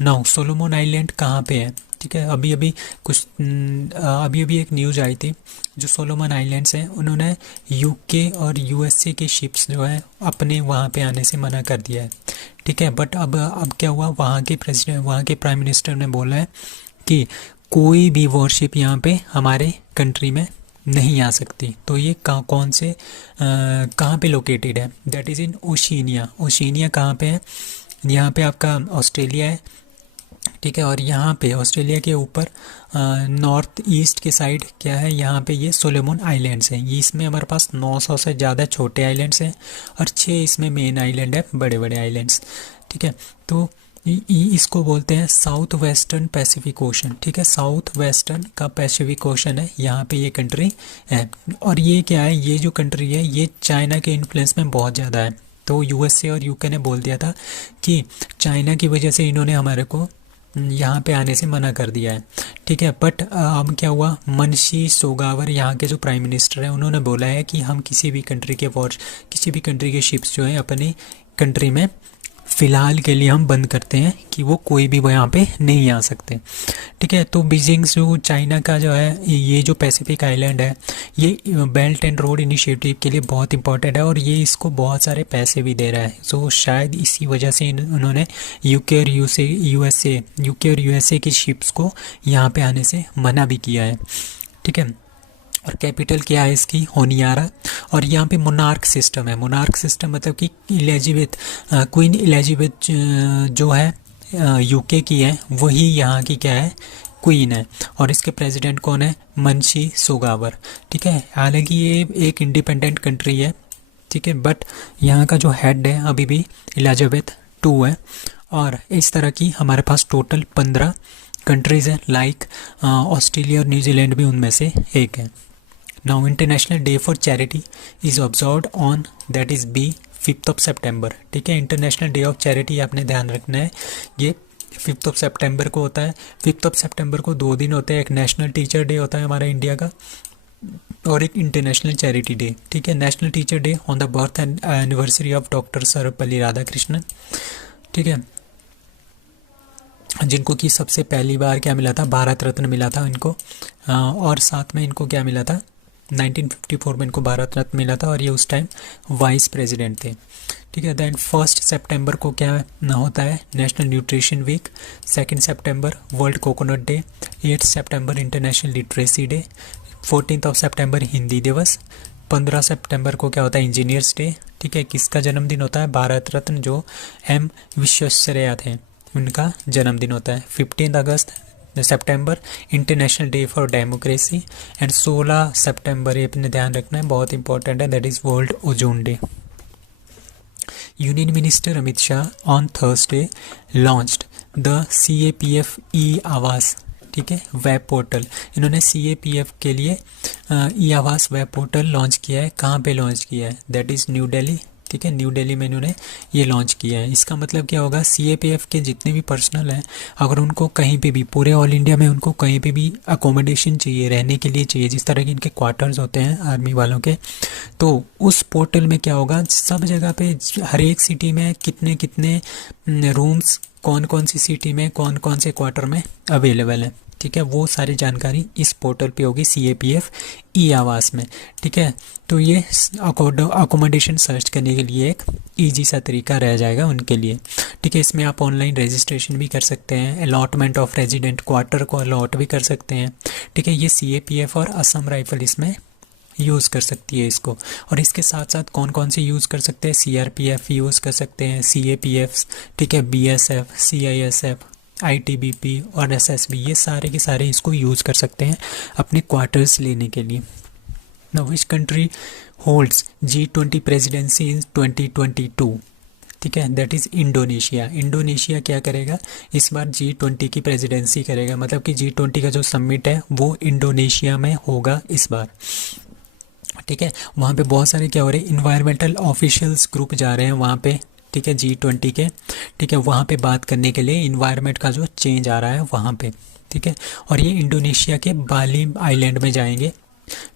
नाउ सोलोमन आइलैंड कहाँ पे है, ठीक है। अभी अभी एक न्यूज़ आई थी, जो सोलोमन आइलैंड्स हैं उन्होंने UK और USA के शिप्स जो है अपने वहाँ पे आने से मना कर दिया है, ठीक है। बट अब क्या हुआ, वहाँ के प्राइम मिनिस्टर ने बोला है कि कोई भी वॉरशिप यहाँ पे हमारे कंट्री में नहीं आ सकती। तो ये कहाँ पे लोकेटेड है, that is in Oceania. Oceania कहाँ पे है, यहाँ पे आपका ऑस्ट्रेलिया है, ठीक है। और यहाँ पे ऑस्ट्रेलिया के ऊपर नॉर्थ ईस्ट के साइड क्या है, यहाँ पे ये सोलोमन आइलैंड्स हैं। ये इसमें हमारे पास 900 से ज़्यादा छोटे आइलैंड्स हैं और 6 इसमें मेन आइलैंड है, बड़े बड़े आइलैंड्स, ठीक है। तो इसको बोलते हैं साउथ वेस्टर्न पैसिफिक ओशन, ठीक है। साउथ वेस्टर्न का पैसिफिक ओशन है, यहाँ पे ये कंट्री है। और ये क्या है, ये जो कंट्री है ये चाइना के इन्फ्लुएंस में बहुत ज़्यादा है। तो USA और UK ने बोल दिया था कि चाइना की वजह से इन्होंने हमारे को यहाँ पे आने से मना कर दिया है, ठीक है। बट अब क्या हुआ, मनशी सोगावर यहाँ के जो प्राइम मिनिस्टर हैं उन्होंने बोला है कि हम किसी भी कंट्री के शिप्स जो है अपनी कंट्री में फ़िलहाल के लिए हम बंद करते हैं कि वो कोई भी यहाँ पे नहीं आ सकते, ठीक है। तो बीजिंग जो चाइना का जो है ये जो पैसिफिक आइलैंड है ये बेल्ट एंड रोड इनिशिएटिव के लिए बहुत इंपॉर्टेंट है और ये इसको बहुत सारे पैसे भी दे रहा है। सो शायद इसी वजह से उन्होंने UK और USA की शिप्स को यहाँ पे आने से मना भी किया है, ठीक है। और कैपिटल क्या है इसकी, होनियारा। और यहाँ पे मोनार्क सिस्टम है, मोनार्क सिस्टम मतलब कि क्वीन एलिजाबेथ जो है UK की है, वही यहाँ की क्या है, क्वीन है। और इसके प्रेसिडेंट कौन है, मनशी सोगावर, ठीक है। हालांकि ये एक इंडिपेंडेंट कंट्री है, ठीक है, बट यहाँ का जो हेड है अभी भी एलिजाबेथ 2 है। और इस तरह की हमारे पास टोटल 15 कंट्रीज़ हैं, लाइक ऑस्ट्रेलिया और न्यूजीलैंड भी उनमें से एक है। Now international day for charity is observed on, that is B 5 सितंबर, ठीक है। इंटरनेशनल डे ऑफ चैरिटी आपने ध्यान रखना है, ये 5 सितंबर को होता है। 5 सितंबर को 2 दिन होते हैं, एक नेशनल टीचर डे होता है हमारा इंडिया का और एक इंटरनेशनल चैरिटी डे, ठीक है। National teacher day on the birth anniversary of doctor Sarvepalli Radhakrishnan, ठीक है, जिनको कि सबसे पहली बार क्या मिला था, भारत रत्न मिला था इनको। और साथ में इनको क्या मिला था, 1954 में इनको भारत रत्न मिला था और ये उस टाइम वाइस प्रेसिडेंट थे, ठीक है। दैन 1 सितंबर को क्या होता है, नेशनल न्यूट्रिशन वीक। 2 सितंबर वर्ल्ड कोकोनट डे। 8 सितंबर इंटरनेशनल लिटरेसी डे। 14 सितंबर हिंदी दिवस। 15 सितंबर को क्या होता है, इंजीनियर्स डे, ठीक है। किसका जन्मदिन होता है, भारत रत्न जो M विश्वेश्वरैया थे उनका जन्मदिन होता है। 15 सितंबर international day for democracy. And 16 सितंबर ये अपने ध्यान रखना है, बहुत इंपॉर्टेंट है, that is world ozone day. Union minister Amit Shah on Thursday launched the CAPF e Awas, ठीक है, वेब पोर्टल। इन्होंने CAPF के लिए ई आवास वेब पोर्टल लॉन्च किया है, कहाँ पे लॉन्च किया है, दैट इज़ न्यू दिल्ली, ठीक है, न्यू दिल्ली में इन्होंने ये लॉन्च किया है। इसका मतलब क्या होगा, सीएपीएफ के जितने भी पर्सनल हैं, अगर उनको कहीं पे भी पूरे ऑल इंडिया में उनको कहीं पे भी अकोमोडेशन चाहिए, रहने के लिए चाहिए, जिस तरह के इनके क्वार्टर्स होते हैं आर्मी वालों के, तो उस पोर्टल में क्या होगा, सब जगह पे हर एक सिटी में कितने कितने रूम्स, कौन कौन सी सिटी में कौन कौन से क्वार्टर में अवेलेबल है, ठीक है, वो सारी जानकारी इस पोर्टल पे होगी सीएपीएफ ई आवास में। ठीक है, तो ये अकोमोडेशन सर्च करने के लिए एक इजी सा तरीका रह जाएगा उनके लिए। ठीक है, इसमें आप ऑनलाइन रजिस्ट्रेशन भी कर सकते हैं, अलॉटमेंट ऑफ रेजिडेंट क्वार्टर को अलॉट भी कर सकते हैं। ठीक है, ये सीएपीएफ और असम राइफल इसमें यूज़ कर सकती है इसको। और इसके साथ साथ कौन कौन से यूज़ कर सकते हैं, सीआरपीएफ यूज़ कर सकते हैं, सीएपीएफ, ठीक है, बीएसएफ, सीआईएसएफ, आईटीबीपी और एसएसबी, ये सारे के सारे इसको यूज़ कर सकते हैं अपने क्वार्टर्स लेने के लिए। Now which country holds G20 presidency in 2022? ठीक है, दैट इज़ इंडोनेशिया। इंडोनेशिया क्या करेगा, इस बार G20 की प्रेसिडेंसी करेगा, मतलब कि G20 का जो समिट है वो इंडोनेशिया में होगा इस बार। ठीक है, वहाँ पे बहुत सारे क्या हो रहे हैं, इन्वायरमेंटल ऑफिशियल्स ग्रुप जा रहे हैं वहाँ पे, ठीक है, G20 के। ठीक है, वहाँ पे बात करने के लिए इन्वायरमेंट का जो चेंज आ रहा है वहाँ पे। ठीक है, और ये इंडोनेशिया के बाली आइलैंड में जाएंगे।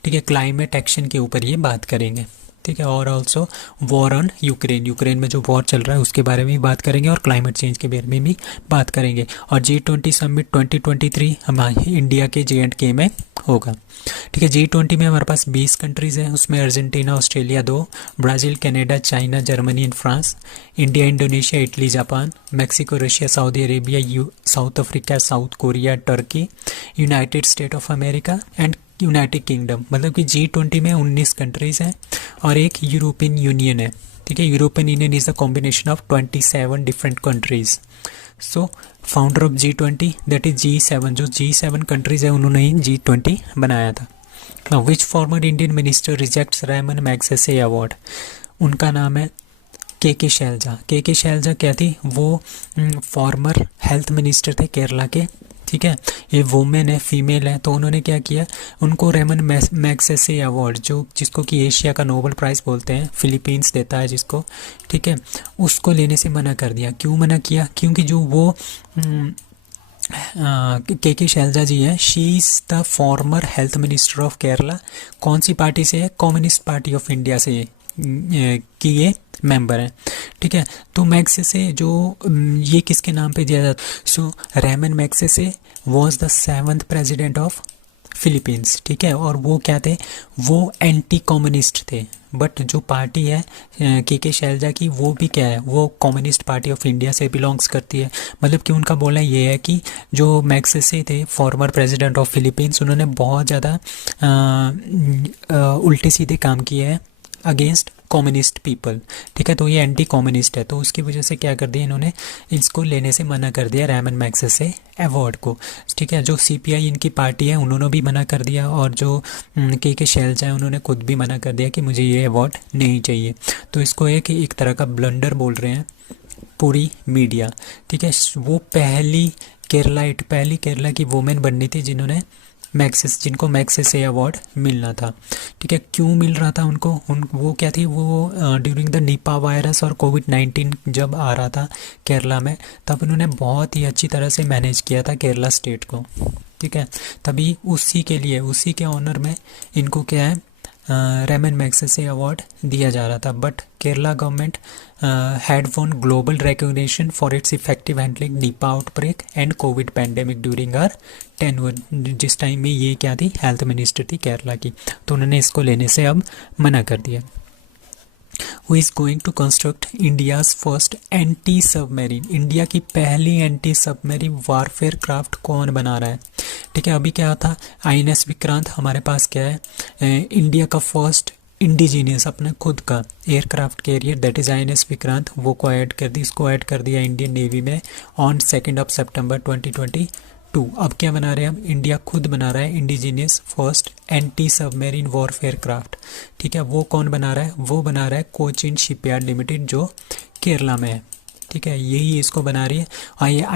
ठीक है, क्लाइमेट एक्शन के ऊपर ये बात करेंगे। ठीक है, और also war on Ukraine, Ukraine में जो वॉर चल रहा है उसके बारे में भी बात करेंगे और क्लाइमेट चेंज के बारे में भी बात करेंगे। और G20 समिट 2023 हमारे इंडिया के J&K में होगा। ठीक है, G20 में हमारे पास 20 कंट्रीज़ हैं, उसमें Argentina, Australia 2, Brazil, Canada, China, Germany and France, India, Indonesia, Italy, Japan, Mexico, Russia, Saudi Arabia, south Africa, south Korea, Turkey, United state of America and United kingdom. मतलब कि G20 में 19 कंट्रीज़ हैं और एक यूरोपियन यूनियन है। ठीक है, European union is the combination of 27 different countries. So founder of G20 that is G7, जो G7 कंट्रीज़ है उन्होंने ही G20 बनाया था। Now which former Indian minister rejects Ramon Magsaysay award? उनका नाम है के शैलजा। के शैलजा क्या थी, वो फॉर्मर हेल्थ मिनिस्टर थे केरला के। ठीक है, ये वुमेन है, फीमेल है, तो उन्होंने क्या किया, उनको रैमन मैग्सेसे अवार्ड, जो जिसको कि एशिया का नोबेल प्राइज़ बोलते हैं, फिलीपींस देता है जिसको, ठीक है, उसको लेने से मना कर दिया। क्यों मना किया, क्योंकि जो वो के शैलजा जी हैं, she is the former health minister of Kerala. कौन सी पार्टी से है, कम्युनिस्ट पार्टी ऑफ इंडिया से कि ये मेंबर हैं। ठीक है, तो मैग्सेसे जो ये किसके नाम पे दिया जाता, so Ramon Magsaysay was the 7th president of Philippines. ठीक है, और वो क्या थे, वो एंटी कम्युनिस्ट थे। बट जो पार्टी है के शैलजा की, वो भी क्या है, वो कम्युनिस्ट पार्टी ऑफ इंडिया से बिलोंग्स करती है। मतलब कि उनका बोलना ये है कि जो मैग्सेसे थे फॉर्मर प्रेसिडेंट ऑफ फिलीपींस, उन्होंने बहुत ज़्यादा उल्टे सीधे काम किए हैं अगेंस्ट कम्युनिस्ट पीपल। ठीक है, तो ये एंटी कम्युनिस्ट है, तो उसकी वजह से क्या कर दिया इन्होंने, इसको लेने से मना कर दिया रैमन मैग्सेसे अवार्ड को। ठीक है, जो सीपीआई इनकी पार्टी है उन्होंने भी मना कर दिया, और जो के शैलजा है उन्होंने खुद भी मना कर दिया कि मुझे ये अवार्ड नहीं चाहिए। तो इसको एक तरह का ब्लंडर बोल रहे हैं पूरी मीडिया। ठीक है, वो पहली केरला की वुमेन बननी थी जिनको मैग्सेसे अवार्ड मिलना था। ठीक है, क्यों मिल रहा था उनको, वो क्या थी, वो ड्यूरिंग द निपा वायरस और कोविड-19 जब आ रहा था केरला में, तब उन्होंने बहुत ही अच्छी तरह से मैनेज किया था केरला स्टेट को। ठीक है, तभी उसी के ऑनर में इनको क्या है, रैमन मैग्सेसे अवार्ड दिया जा रहा था। But Kerala government had won global recognition for its effective handling Nipah outbreak and covid pandemic during our tenure. जिस टाइम में ये क्या थी, हेल्थ मिनिस्टर थी केरला की, तो उन्होंने इसको लेने से अब मना कर दिया। Who is going to construct India's first anti submarine, India की पहली एंटी सबमरीन वारफेयर क्राफ्ट कौन बना रहा है? ठीक है, अभी क्या था, INS विक्रांत हमारे पास क्या है, इंडिया का फर्स्ट इंडिजीनियस अपना खुद का aircraft carrier, that is INS Vikrant, वो को ऐड कर दी, इसको ऐड कर दिया इंडियन नेवी में ऑन 2 सितंबर 2022। अब क्या बना रहे हैं हम, इंडिया खुद बना रहा है indigenous first anti submarine warfare craft. ठीक है, वो कौन बना रहा है, वो बना रहा है कोचिन शिपयार्ड लिमिटेड जो केरला में है। ठीक है, यही इसको बना रही है।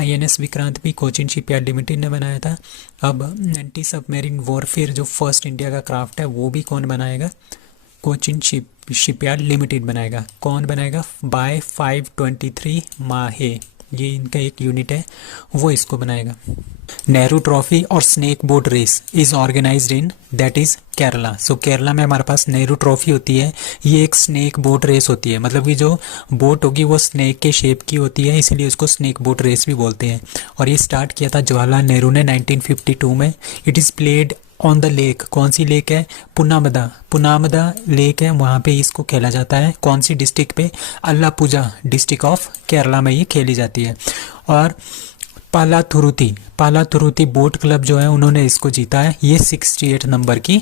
INS विक्रांत भी कोचिन शिपयार्ड लिमिटेड ने बनाया था। अब एंटी सबमरीन वॉरफेयर जो फर्स्ट इंडिया का क्राफ्ट है वो भी कौन बनाएगा, कोचिन शिपयार्ड लिमिटेड बनाएगा। कौन बनाएगा? बाय 523 माहे, ये इनका एक यूनिट है, वो इसको बनाएगा। नेहरू ट्रॉफी और snake boat race is organised in that is Kerala. So Kerala में हमारे पास नेहरू ट्रॉफी होती है, ये एक स्नेक बोट रेस होती है, मतलब कि जो बोट होगी वो स्नेक के शेप की होती है, इसलिए उसको स्नेक बोट रेस भी बोलते हैं। और ये स्टार्ट किया था जवाहरलाल नेहरू ने 1952 में। It is played on the lake, कौन सी लेक है? पुनामदा लेक है, वहाँ पे इसको खेला जाता है। कौन सी डिस्ट्रिक्ट पे? अल्लापुजा डिस्ट्रिक्ट ऑफ केरला में ये खेली जाती है। और पालाथुरुती बोट क्लब जो है उन्होंने इसको जीता है। ये 68 नंबर की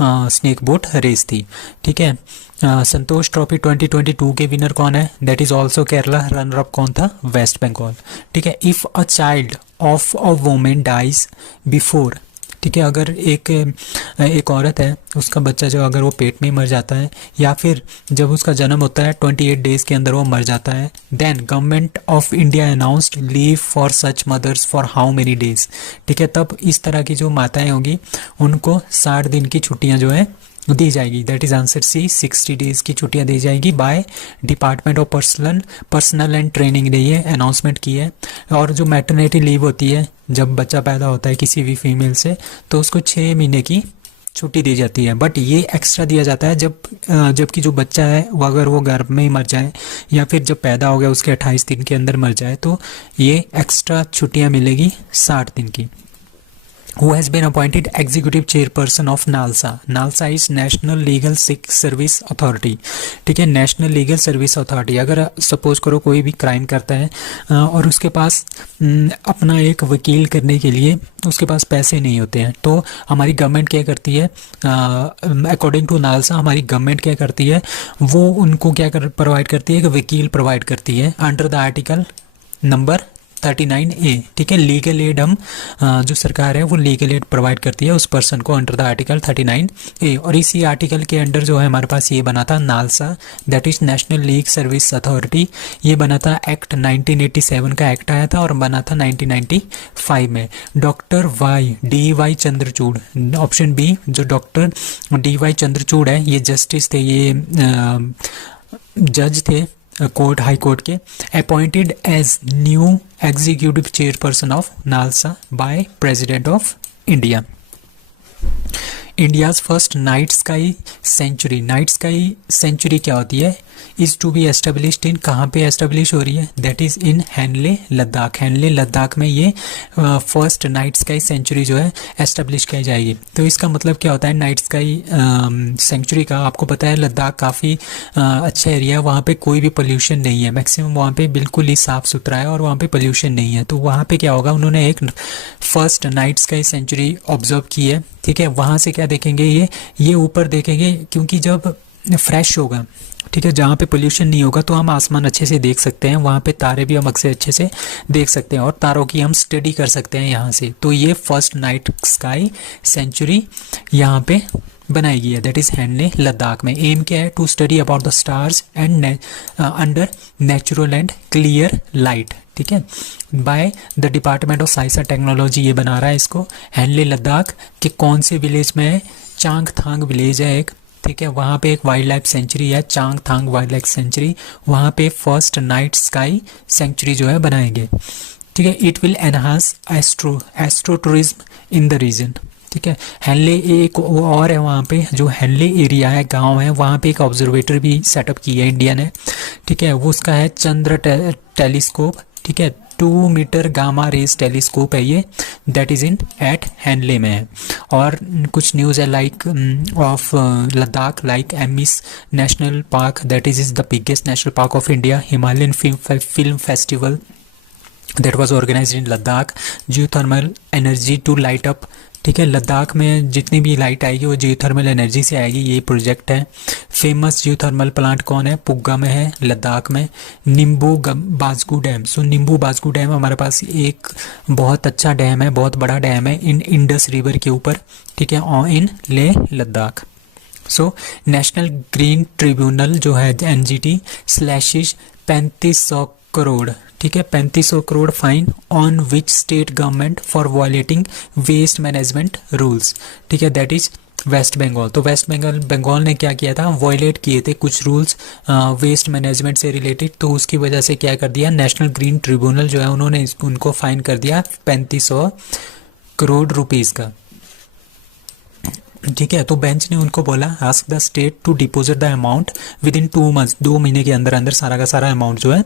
स्नेक बोट रेस थी, ठीक है। संतोष ट्रॉफी 2022 के विनर कौन है? That is also Kerala. Runner up कौन था? वेस्ट बंगाल, ठीक है। If a child of a women dies before, ठीक है, अगर एक औरत है, उसका बच्चा जो अगर वो पेट में मर जाता है या फिर जब उसका जन्म होता है 28 डेज़ के अंदर वो मर जाता है, then government of India announced leave for such mothers for how many days, ठीक है। तब इस तरह की जो माताएं होंगी उनको 60 दिन की छुट्टियां जो है दी जाएगी। That is answer C, 60 days की छुट्टियां दी जाएगी by department of personnel and training ने ये अनाउंसमेंट की है। और जो मैटरनिटी लीव होती है, जब बच्चा पैदा होता है किसी भी फीमेल से, तो उसको 6 महीने की छुट्टी दी जाती है। बट ये एक्स्ट्रा दिया जाता है जबकि जो बच्चा है वो अगर वो गर्भ में ही मर जाए या फिर जब पैदा हो गया उसके 28 दिन के अंदर मर जाए, तो ये एक्स्ट्रा छुट्टियां मिलेगी 60 दिन की। Who has been appointed executive chairperson of NALSA? NALSA is National Legal Service Authority, ठीक है, नेशनल लीगल सर्विस अथॉरिटी। अगर सपोज करो कोई भी क्राइम करता है और उसके पास अपना एक वकील करने के लिए उसके पास पैसे नहीं होते हैं, तो हमारी गवर्नमेंट क्या करती है? अकॉर्डिंग टू नालसा हमारी गवर्नमेंट क्या करती है? वो उनको क्या प्रोवाइड करती है? कि वकील प्रोवाइड करती है under the article number 39A, ठीक है। लीगल एड हम जो सरकार है वो लीगल एड प्रोवाइड करती है उस पर्सन को अंडर द आर्टिकल 39A। और इसी आर्टिकल के अंडर जो है हमारे पास ये बना था NALSA, that is national league service authority. ये बना था एक्ट 1987 का एक्ट आया था और बना था 1995 में। Doctor DY Chandrachud, option B, जो डॉक्टर DY चंद्रचूड़ है ये जस्टिस थे, ये जज थे कोर्ट, हाई कोर्ट के, appointed as new executive chairperson of NALSA by president of India. India's first night sky sanctuary, night sky sanctuary क्या होती है? Is to be established in, कहाँ पे एस्टेब्लिश हो रही है? That is in Hanle Ladakh. Hanle Ladakh में ये फर्स्ट नाइट स्काई सेंचुरी जो है एस्टेब्लिश की जाएगी। तो इसका मतलब क्या होता है नाइट स्काई सेंचुरी का? आपको पता है लद्दाख काफ़ी अच्छा एरिया है, वहाँ पे कोई भी पोल्यूशन नहीं है, मैक्सिमम वहाँ पे बिल्कुल ही साफ़ सुथरा है और वहाँ पे पोल्यूशन नहीं है। तो वहाँ पे क्या होगा, उन्होंने एक first night sky sanctuary observe की है, ठीक है। वहाँ से क्या देखेंगे? ये ऊपर देखेंगे, क्योंकि जब फ्रेश होगा, ठीक है, जहाँ पे पोल्यूशन नहीं होगा तो हम आसमान अच्छे से देख सकते हैं, वहाँ पे तारे भी हम अक्सर अच्छे से देख सकते हैं और तारों की हम स्टडी कर सकते हैं यहाँ से। तो ये फर्स्ट नाइट स्काई सेंचुरी यहाँ पे बनाई गई है, दैट इज हैनले लद्दाख में। एम क्या है? To study about the stars and under natural and clear light, ठीक है, by the department of science and technology. ये बना रहा है इसको। हैनले लद्दाख के कौन से विलेज में है? चांगथांग विलेज है एक, ठीक है, वहाँ पे एक वाइल्ड लाइफ सेंचुरी है, चांगथांग वाइल्ड लाइफ सेंचुरी। वहाँ पे फर्स्ट नाइट स्काई सेंचुरी जो है बनाएंगे, ठीक है। It will enhance astro tourism in the region, ठीक है। हैनले एक और है वहाँ पे, जो हैनले एरिया है, गांव है, वहाँ पे एक ऑब्जर्वेटर भी सेटअप की है इंडिया ने, ठीक है। वो उसका है चंद्र टेलीस्कोप, ठीक है, 2 मीटर गामा रेज टेलीस्कोप है ये, that is in at Hanle में है। और कुछ न्यूज़ है like of Ladakh, like Hemis national park, that is the biggest national park of India. Himalayan film festival that was organised in Ladakh. Geothermal energy to light up, ठीक है, लद्दाख में जितनी भी लाइट आएगी वो जियोथर्मल एनर्जी से आएगी, ये प्रोजेक्ट है। फेमस जियोथर्मल प्लांट कौन है? पुग्गा में है, लद्दाख में। नींबू बाजगू डैम, सो नींबू बाजगू डैम हमारे पास एक बहुत अच्छा डैम है, बहुत बड़ा डैम है इन इंडस रिवर के ऊपर, ठीक है, in Leh Ladakh. So national green tribunal जो है NGT स्लैशिश 3500 करोड़, ठीक है, 3500 crore fine on which state government for violating waste management rules, ठीक है, दैट इज वेस्ट बंगाल, तो वेस्ट बंगाल बंगाल ने क्या किया था, वॉयलेट किए थे कुछ रूल्स वेस्ट मैनेजमेंट से रिलेटेड, तो उसकी वजह से क्या कर दिया, नेशनल ग्रीन ट्रिब्यूनल जो है उन्होंने उनको फाइन कर दिया 3500 करोड़ रुपीस का। ठीक है, तो बेंच ने उनको बोला ask the state to deposit the amount within 2 months, 2 महीने के अंदर अंदर सारा का सारा अमाउंट जो है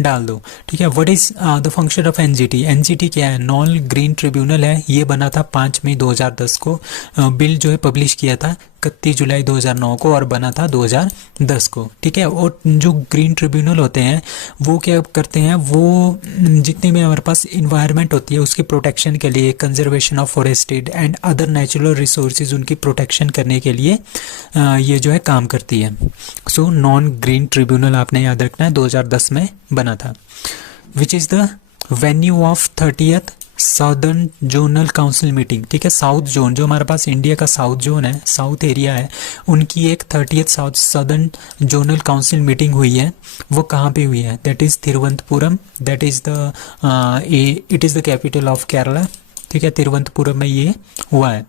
डाल दो। ठीक है, what is the function of NGT, NGT क्या है, नॉन ग्रीन ट्रिब्यूनल है, ये बना था 5 मई 2010 को, बिल जो है पब्लिश किया था 31 जुलाई 2009 को और बना था 2010 को। ठीक है, और जो ग्रीन ट्रिब्यूनल होते हैं वो क्या करते हैं, वो जितनी भी हमारे पास इन्वायरमेंट होती है उसकी प्रोटेक्शन के लिए, conservation of forested and other natural resources उनकी प्रोटेक्शन करने के लिए ये जो है काम करती है। सो नॉन ग्रीन ट्रिब्यूनल आपने याद रखना है 2010 में बना था। विच is the venue of 30th southern zonal council meeting. ठीक है, साउथ जोन जो हमारे पास इंडिया का साउथ जोन है, साउथ एरिया है, उनकी एक 30th south southern zonal council meeting हुई है, वो कहाँ पे हुई है, that is Thiruvananthapuram, that is the it is the capital of Kerala. ठीक है, तिरुवनंतपुरम में ये हुआ है।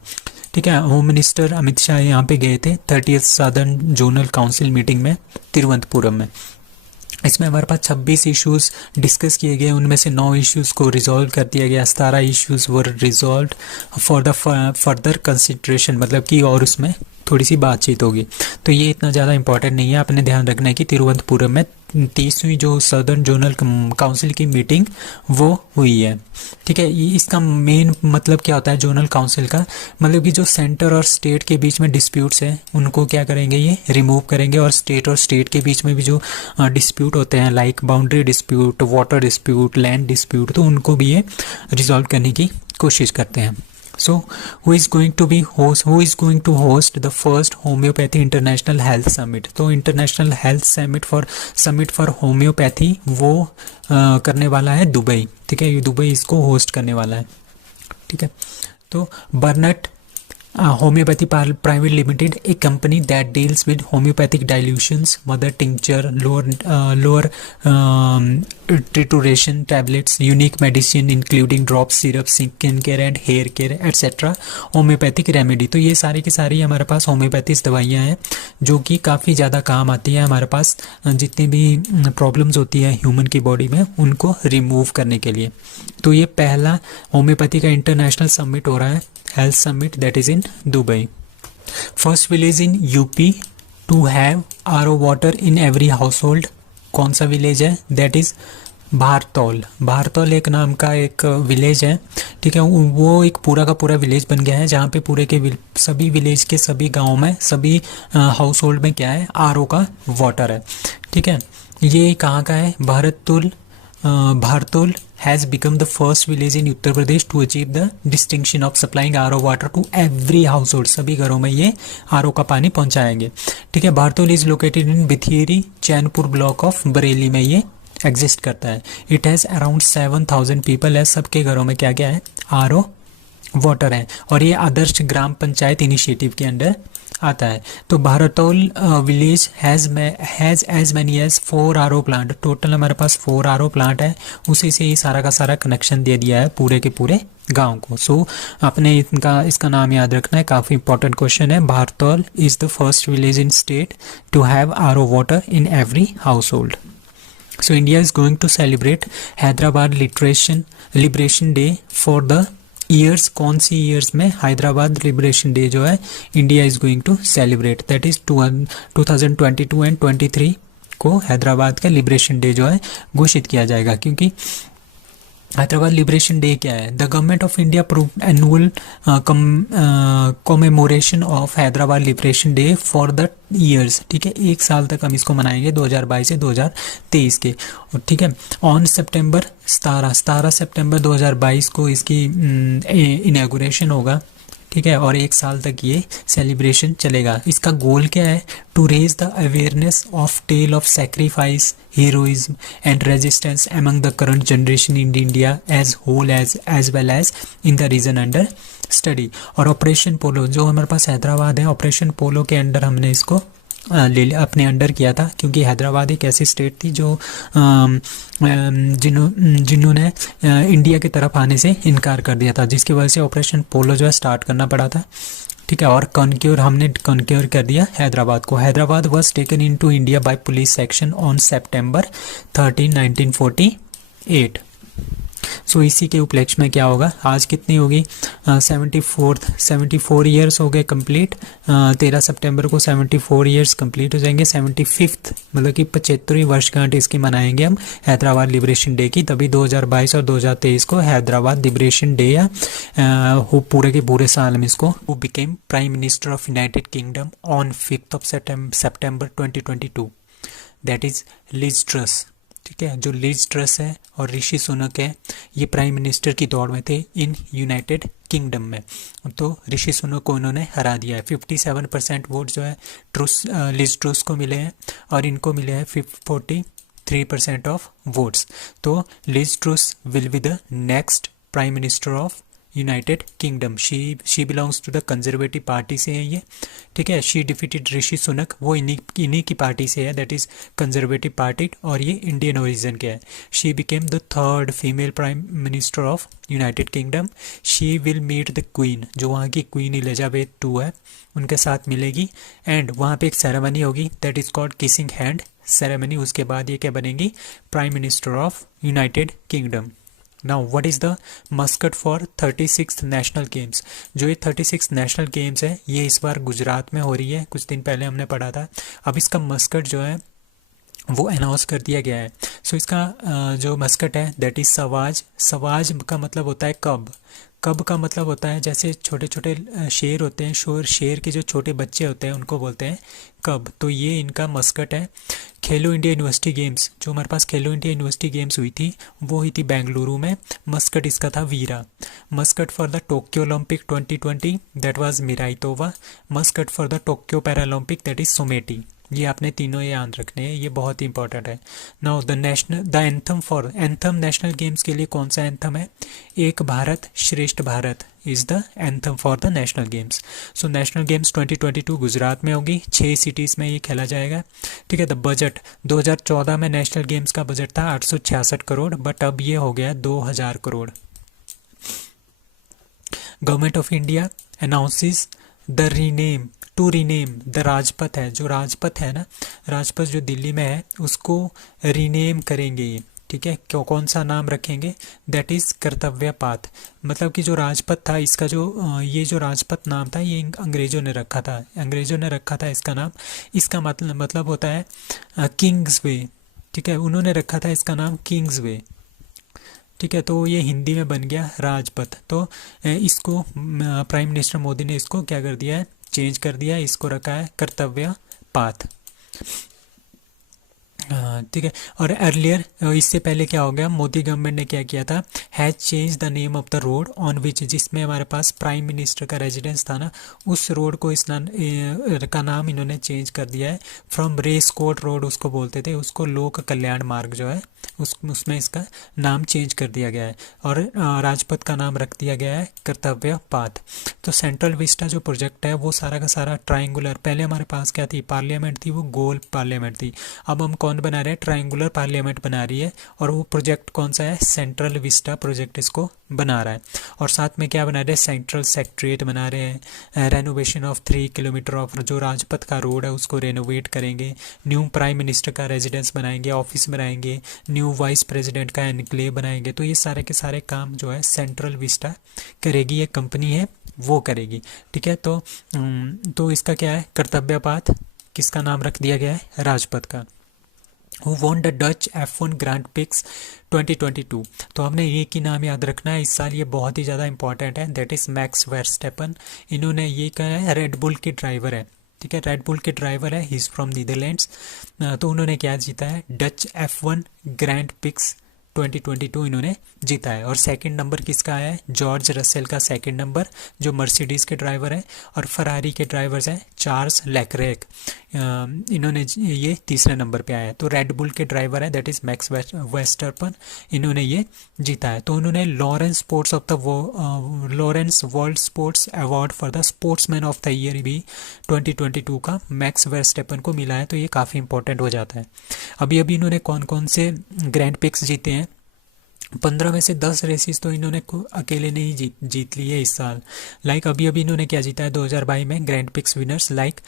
ठीक है, होम मिनिस्टर अमित शाह यहाँ पे गए थे 30th southern zonal council meeting में तिरुवनंतपुरम में। इसमें हमारे पास 26 इश्यूज डिस्कस किए गए, उनमें से 9 इश्यूज को रिजॉल्व कर दिया गया, 17 issues were resolve for the further consideration, मतलब कि और उसमें थोड़ी सी बातचीत होगी। तो ये इतना ज़्यादा इंपॉर्टेंट नहीं है, आपने ध्यान रखना है कि तिरुवनंतपुरम में 30वीं जो सदर्न जोनल काउंसिल की मीटिंग वो हुई है। ठीक है, इसका मेन मतलब क्या होता है जोनल काउंसिल का, मतलब कि जो सेंटर और स्टेट के बीच में डिस्प्यूट्स हैं उनको क्या करेंगे, ये रिमूव करेंगे, और स्टेट के बीच में भी जो डिस्प्यूट होते हैं like boundary dispute, water dispute, land dispute, तो उनको भी ये रिजॉल्व करने की कोशिश करते हैं। So, who is going to host the first homeopathy international health summit? तो international health summit for homeopathy वो करने वाला है दुबई। ठीक है, ये दुबई इसको होस्ट करने वाला है। ठीक है, तो Burnett homeopathy private limited, a company that deals with homeopathic dilutions, mother tincture, lower trituration tablets, unique medicine including drop syrup, skin care and hair care etcetera, homeopathic remedy. तो ये सारी की सारी हमारे पास होम्योपैथिक दवाइयाँ हैं जो कि काफ़ी ज़्यादा काम आती है हमारे पास जितनी भी प्रॉब्लम्स होती है ह्यूमन की बॉडी में उनको रिमूव करने के लिए। तो ये पहला होम्योपैथी का इंटरनेशनल समिट हो रहा है, health summit, that is in Dubai. First village in UP to have RO water in every household, कौन सा विलेज है, दैट इज़ भारतौल। भारतौल एक नाम का एक विलेज है। ठीक है, वो एक पूरा का पूरा विलेज बन गया है जहाँ पे पूरे के सभी विलेज के सभी गाँव में सभी हाउस होल्ड में क्या है, RO का वाटर है। ठीक है, ये कहाँ का है, भारतौल has become the first village in Uttar Pradesh to achieve the distinction of supplying RO water to every household, सभी घरों में ये RO का पानी पहुंचाएंगे। ठीक है, Bhartaul is located in Bithiri Chainpur block of Bareilly में ये एग्जिस्ट करता है। इट हैज़ अराउंड 7000 पीपल है, सबके घरों में क्या क्या है, RO वाटर है, और ये आदर्श ग्राम पंचायत इनिशिएटिव के अंडर आता है। तो Bhartaul village has as many as 4 RO plant, total हमारे पास 4 RO प्लांट है, उसी से ही सारा का सारा कनेक्शन दे दिया है पूरे के पूरे गांव को। सो आपने इसका नाम याद रखना है, काफ़ी इंपॉर्टेंट क्वेश्चन है। Bhartaul is the first village in state to have RO water in every household. So India is going to celebrate Hyderabad liberation day for the years, कौन सी ईयर्स में हैदराबाद लिबरेशन डे जो है India is going to celebrate, that is 2022 and 23 को हैदराबाद का लिबरेशन डे जो है घोषित किया जाएगा। क्योंकि हैदराबाद लिबरेशन डे क्या है, the government of India approved annual commemoration of Hyderabad liberation day for the years. ठीक है, 1 साल तक हम इसको मनाएंगे 2022 से 2023 के। ठीक है, ऑन 17 सितंबर 2022 को इसकी इनॉग्रेशन होगा। ठीक है, और 1 साल तक ये सेलिब्रेशन चलेगा। इसका गोल क्या है, to raise the awareness of tale of sacrifice, heroism and resistance among the current generation in India as whole as well as in the region under study. और ऑपरेशन पोलो जो हमारे पास हैदराबाद है, ऑपरेशन पोलो के अंडर हमने इसको अपने अंडर किया था, क्योंकि हैदराबाद एक ऐसी स्टेट थी जो जिन्होंने इंडिया की तरफ आने से इनकार कर दिया था, जिसकी वजह से ऑपरेशन पोलो जो है स्टार्ट करना पड़ा था। ठीक है। और कॉन्क्योर हमने कॉन्क्योर कर दिया हैदराबाद को। Hyderabad was taken in to India by police section on September 13 1948। सो इसी के उपलक्ष्य में क्या होगा, आज कितनी होगी 74 ईयर्स हो गए कंप्लीट। 13 सितंबर को 74 ईयर्स कंप्लीट हो जाएंगे। 75th मतलब कि 75वीं वर्षगांठ इसकी मनाएंगे हम हैदराबाद लिबरेशन डे की। तभी 2022 और 2023 को हैदराबाद लिबरेशन डे या पूरे के पूरे साल में इसको who became prime minister of United Kingdom on 5th of September 2022, that is Liz Truss. ठीक है, जो लिज ट्रस है और ऋषि सुनक है, ये प्राइम मिनिस्टर की दौड़ में थे इन यूनाइटेड किंगडम में। तो ऋषि सुनक को उन्होंने हरा दिया है। 57% वोट जो है लिज ट्रस को मिले हैं और इनको मिले हैं 43% ऑफ वोट्स। तो Liz Truss will be the next prime minister of United Kingdom. She belongs to the Conservative Party से है ये। ठीक है, शी डिफीटेड ऋषि सुनक, वो इन्हीं की पार्टी से है, दैट इज कंजर्वेटिव पार्टी, और ये इंडियन ओरिजिन के है। She became the 3rd female prime minister of United Kingdom. She will meet the queen, जो वहाँ की क्वीन एलिजाबेथ II है, उनके साथ मिलेगी। एंड वहाँ पे एक सेरेमनी होगी, that is called kissing hand ceremony. उसके बाद ये क्या बनेंगी, prime minister of United kingdom. Now what is the Muscat for 36th national games. जो ये 36 नेशनल गेम्स है, ये इस बार गुजरात में हो रही है। कुछ दिन पहले हमने पढ़ा था। अब इसका मस्कट जो है वो अनाउंस कर दिया गया है। सो इसका जो मस्कट है दैट इज सवाज। सवाज का मतलब होता है कब। कब का मतलब होता है जैसे छोटे छोटे शेर होते हैं, शेर के जो छोटे बच्चे होते हैं उनको बोलते हैं कब। तो ये इनका मस्कट है। खेलो इंडिया यूनिवर्सिटी गेम्स, जो हमारे पास खेलो इंडिया यूनिवर्सिटी गेम्स हुई थी वो हुई थी बेंगलुरु में। मस्कट इसका था Veera. Mascot for the Tokyo Olympic 2020 that was Miraitowa. Mascot for the Tokyo Paralympic that is Someity. ये आपने तीनों याद रखने हैं, ये बहुत इंपॉर्टेंट है। Now the anthem for anthem national games के लिए कौन सा एंथम है, एक भारत श्रेष्ठ Bharat is the anthem for the national games. So national games 2022 Gujarat में होगी, 6 सिटीज़ में ये खेला जाएगा। ठीक है। द बजट 2014 में नेशनल गेम्स का बजट था 866 करोड़, बट अब ये हो गया 2000 crore. Government of India announces the rename to rename the Rajpath है, जो राजपथ है ना, राजपथ जो दिल्ली में है उसको रीनेम करेंगे ये। ठीक है, क्यों, कौन सा नाम रखेंगे, दैट इज कर्तव्य पाथ। मतलब कि जो राजपथ था इसका जो ये जो राजपथ नाम था ये अंग्रेजों ने रखा था, इसका नाम। इसका मतलब होता है किंग्स वे। ठीक है, उन्होंने रखा था इसका नाम किंग्स वे। ठीक है, तो ये हिंदी में बन गया राजपथ। तो इसको प्राइम मिनिस्टर मोदी ने इसको क्या कर दिया है, चेंज कर दिया है, इसको रखा है कर्तव्य पाथ। ठीक है। और अर्लियर इससे पहले क्या हो गया, मोदी गवर्नमेंट ने क्या किया था, has change the name of the road on which, जिसमें हमारे पास प्राइम मिनिस्टर का रेजिडेंस था ना, उस रोड को का नाम इन्होंने चेंज कर दिया है। फ्रॉम रेस कोर्ट रोड उसको बोलते थे, उसको लोक कल्याण मार्ग जो है उसमें इसका नाम चेंज कर दिया गया है। और राजपथ का नाम रख दिया गया है कर्तव्य पाथ। तो सेंट्रल विस्टा जो प्रोजेक्ट है वो सारा का सारा ट्राइंगुलर, पहले हमारे पास क्या थी, पार्लियामेंट थी, वो गोल पार्लियामेंट थी। अब हम कौन बना रहे हैं, ट्राइंगुलर पार्लियामेंट बना रही है। और वो प्रोजेक्ट कौन सा है, सेंट्रल विस्टा प्रोजेक्ट इसको बना रहा है। और साथ में क्या बना रहे हैं, सेंट्रल सेक्रेटरीट बना रहे हैं। रेनोवेशन ऑफ 3 किलोमीटर ऑफ जो राजपथ का रोड है उसको रेनोवेट करेंगे। न्यू प्राइम मिनिस्टर का रेजिडेंस बनाएंगे, ऑफिस बनाएंगे, न्यू वाइस प्रेसिडेंट का एनक्लेव बनाएंगे। तो ये सारे के सारे काम जो है सेंट्रल विस्टा करेगी, ये कंपनी है वो करेगी। ठीक है, तो इसका क्या है, कर्तव्य पाथ, किसका नाम रख दिया गया है, राजपथ का। Who won the Dutch F1 Grand Prix 2022। तो हमने ये की नाम याद रखना है, इस साल ये बहुत ही ज़्यादा इंपॉर्टेंट है, दैट इज़ मैक्स वर्स्टेपन। इन्होंने ये कहा है, रेड बुल के ड्राइवर है। ठीक है, रेड बुल के ड्राइवर है, ही इज़ फ्रॉम नीदरलैंड्स। तो उन्होंने क्या जीता है, डच F1 ग्रैंड पिक्स 2022 इन्होंने जीता है। और सेकंड नंबर किसका आया है, जॉर्ज रसेल का सेकंड नंबर, जो मर्सिडीज़ के ड्राइवर हैं। और फरारी के ड्राइवर्स हैं चार्ल्स लेक्रेक, इन्होंने ये तीसरे नंबर पे आया है। तो रेड बुल के ड्राइवर है दैट इज़ मैक्स वेस्टरपन, इन्होंने ये जीता है। तो उन्होंने Lawrence world sports award for the sportsman of the year भी 2022 का मैक्स वेस्टरपन को मिला है। तो ये काफ़ी इंपॉर्टेंट हो जाता है। अभी अभी इन्होंने कौन कौन से ग्रैंड पिक्स जीते हैं, 15 में से 10 रेसेस तो इन्होंने अकेले ने ही जीत ली है इस साल। लाइक अभी अभी इन्होंने क्या जीता है 2022 में grand prix winners like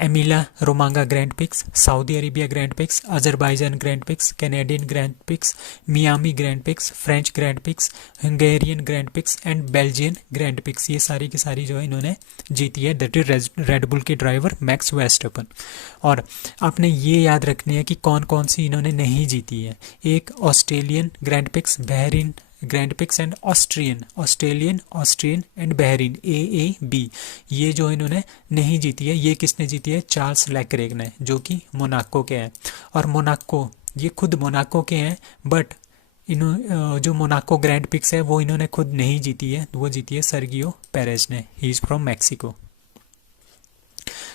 Emilia Romagna grand prix, Saudi Arabia grand prix, Azerbaijan grand prix, Canadian grand prix, Miami grand prix, French grand prix, Hungarian grand prix and Belgian grand prix. ये सारी की सारी जो है इन्होंने जीती है, दैट इज रेडबुल के ड्राइवर मैक्स वर्स्टेपन। और आपने ये याद रखनी है कि कौन कौन सी इन्होंने नहीं जीती है। एक Australian grand pics, Bahrain grand prix and Australian and Bahrain AAB, ये जो इन्होंने नहीं जीती है। ये किसने जीती है? चार्ल्स लेक्रेग ने, जो कि मोनाको के हैं। और मोनाको, ये खुद मोनाको के हैं, बट जो मोनाको ग्रैंड पिक्स है वो इन्होंने खुद नहीं जीती है, वो जीती है सर्गियो पेरेज ने, he is from Mexico.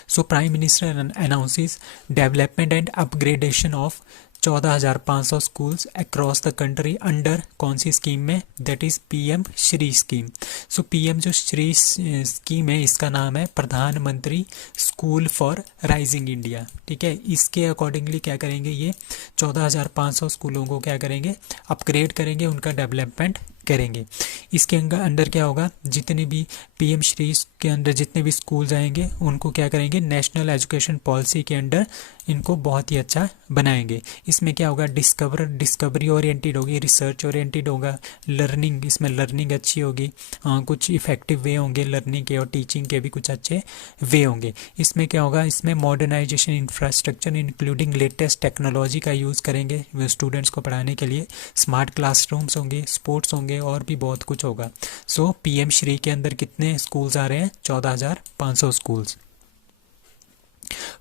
So prime minister announces development and upgradation of 14,500 schools across the country under कौन सी स्कीम में? That is PM Shri scheme. So PM जो श्री स्कीम है इसका नाम है प्रधानमंत्री स्कूल फॉर राइजिंग इंडिया। ठीक है, इसके अकॉर्डिंगली क्या करेंगे, ये 14,500 स्कूलों को क्या करेंगे? अपग्रेड करेंगे, उनका डेवलपमेंट करेंगे। इसके अंडर क्या होगा? जितने भी PM श्री के अंदर जितने भी स्कूल जाएंगे उनको क्या करेंगे? नेशनल एजुकेशन पॉलिसी के अंडर इनको बहुत ही अच्छा बनाएंगे। इसमें क्या होगा? डिस्कवरी ओरिएंटेड होगी, रिसर्च ओरिएंटेड होगा, लर्निंग, इसमें लर्निंग अच्छी होगी, कुछ इफेक्टिव वे होंगे लर्निंग के, और टीचिंग के भी कुछ अच्छे वे होंगे। इसमें क्या होगा? इसमें modernisation infrastructure including latest technology का यूज़ करेंगे स्टूडेंट्स को पढ़ाने के लिए। स्मार्ट क्लासरूम्स होंगे, स्पोर्ट्स होंगे और भी बहुत कुछ होगा। सो PM श्री के अंदर कितने स्कूल्स आ रहे हैं? 14,500 स्कूल्स।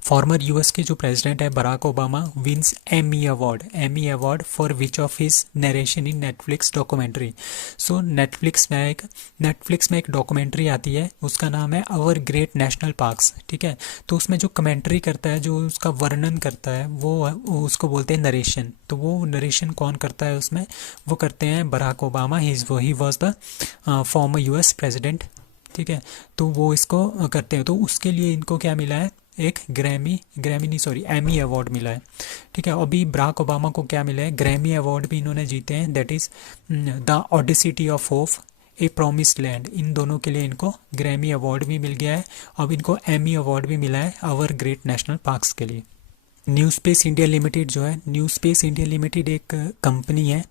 फॉर्मर US के जो प्रेसिडेंट है Barack Obama wins Emmy award for which of his narration in Netflix documentary. सो नेटफ्लिक्स में एक डॉक्यूमेंट्री आती है, उसका नाम है आवर ग्रेट नेशनल पार्क्स। ठीक है, तो उसमें जो कमेंट्री करता है, जो उसका वर्णन करता है, वो उसको बोलते हैं नरेशन। तो वो नरेशन कौन करता है उसमें? वो करते हैं Barack Obama, he was the former US president. ठीक है, तो वो इसको करते हैं। तो उसके लिए इनको क्या मिला है? एक एमी अवार्ड मिला है। ठीक है, अभी बराक ओबामा को क्या मिला है? ग्रैमी अवार्ड भी इन्होंने जीते हैं, that is the audacity of hope, a promised land. इन दोनों के लिए इनको ग्रैमी अवार्ड भी मिल गया है। अब इनको एमी अवार्ड भी मिला है आवर ग्रेट नेशनल पार्क्स के लिए। न्यू स्पेस इंडिया लिमिटेड जो है, न्यू स्पेस इंडिया लिमिटेड एक कंपनी है।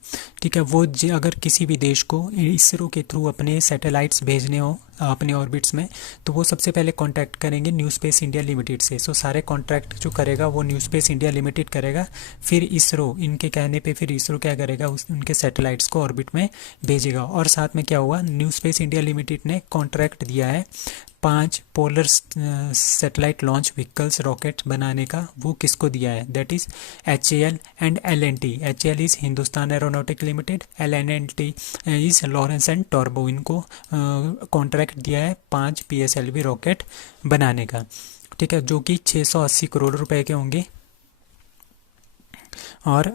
ठीक है, वो अगर किसी भी देश को इसरो के थ्रू अपने सैटेलाइट्स भेजने हो अपने ऑर्बिट्स में, तो वो सबसे पहले कांटेक्ट करेंगे न्यू स्पेस इंडिया लिमिटेड से। सो सारे कॉन्ट्रैक्ट जो करेगा वो न्यू स्पेस इंडिया लिमिटेड करेगा। फिर इसरो, इनके कहने पे फिर इसरो क्या करेगा? उनके सैटेलाइट्स को ऑर्बिट में भेजेगा। और साथ में क्या हुआ? न्यू स्पेस इंडिया लिमिटेड ने कॉन्ट्रैक्ट दिया है 5 polar satellite launch vehicles rocket बनाने का। वो किसको दिया है? That is HAL and L&T। HAL is Hindustan aeronautic limited, L&T is Lawrence and turbo. इनको कॉन्ट्रैक्ट दिया है 5 PSLV रॉकेट बनाने का। ठीक है, जो कि 680 करोड़ रुपए के होंगे। और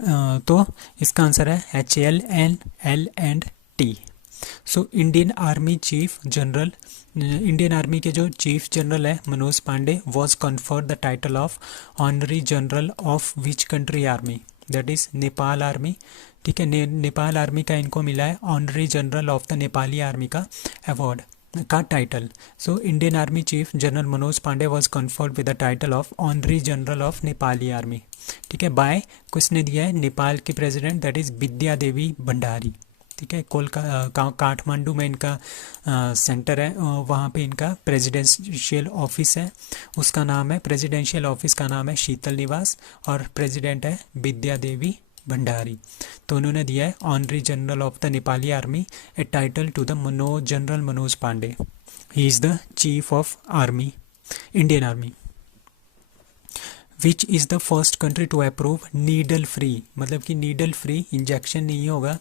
तो इसका आंसर है HAL एंड L&T। सो इंडियन आर्मी के जो चीफ जनरल है Manoj Pande was conferred the title of honorary general of which country army? That is Nepal army. ठीक है, नेपाल आर्मी का इनको मिला है honorary general of the Nepali army का अवार्ड का title. So Indian army chief general Manoj Pande was conferred with the title of honorary general of Nepali army. ठीक है, बाय किसने दिया है? नेपाल के प्रेसिडेंट, दैट इज विद्या देवी भंडारी। ठीक है, काठमांडू में इनका सेंटर है, वहाँ पे इनका प्रेसिडेंशियल ऑफिस है, उसका नाम है, प्रेसिडेंशियल ऑफिस का नाम है शीतल निवास, और प्रेसिडेंट है विद्या देवी भंडारी। तो उन्होंने दिया है honorary general of the Nepali army a title to the general Manoj Pande, he is the chief of army, Indian army. Which is the first country to approve needle free, मतलब कि नीडल फ्री इंजेक्शन नहीं होगा,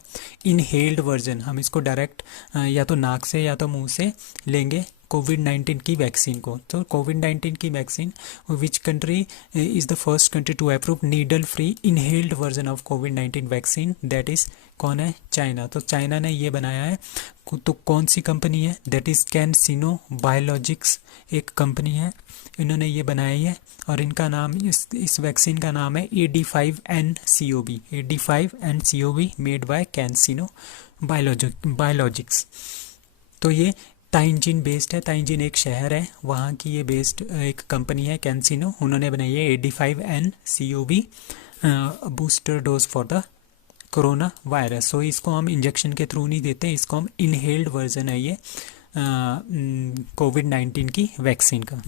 इनहेल्ड वर्जन, हम इसको डायरेक्ट या तो नाक से या तो मुंह से लेंगे। कोविड-19 की वैक्सीन को। तो कोविड-19 की vaccine, which country is the first country to approve needle free inhaled version of कोविड-19 वैक्सीन, दैट इज़ कौन है? चाइना। तो चाइना ने ये बनाया है। तो कौन सी कंपनी है? दैट इज़ कैंसिनो बायोलॉजिक्स, एक कंपनी है, इन्होंने ये बनाई है। और इनका नाम, इस वैक्सीन का नाम है AD5NCOV, AD5NCOV made by CanSino biologics. तो ये ताइंजिन बेस्ड है, ताइंजिन एक शहर है, वहाँ की ये बेस्ड एक कंपनी है कैंसिनो, उन्होंने बनाई है AD5NCOV booster dose for the corona virus. So इसको हम इंजेक्शन के थ्रू नहीं देते, इसको हम इनहेल्ड वर्जन है ये कोविड-19 की वैक्सीन का।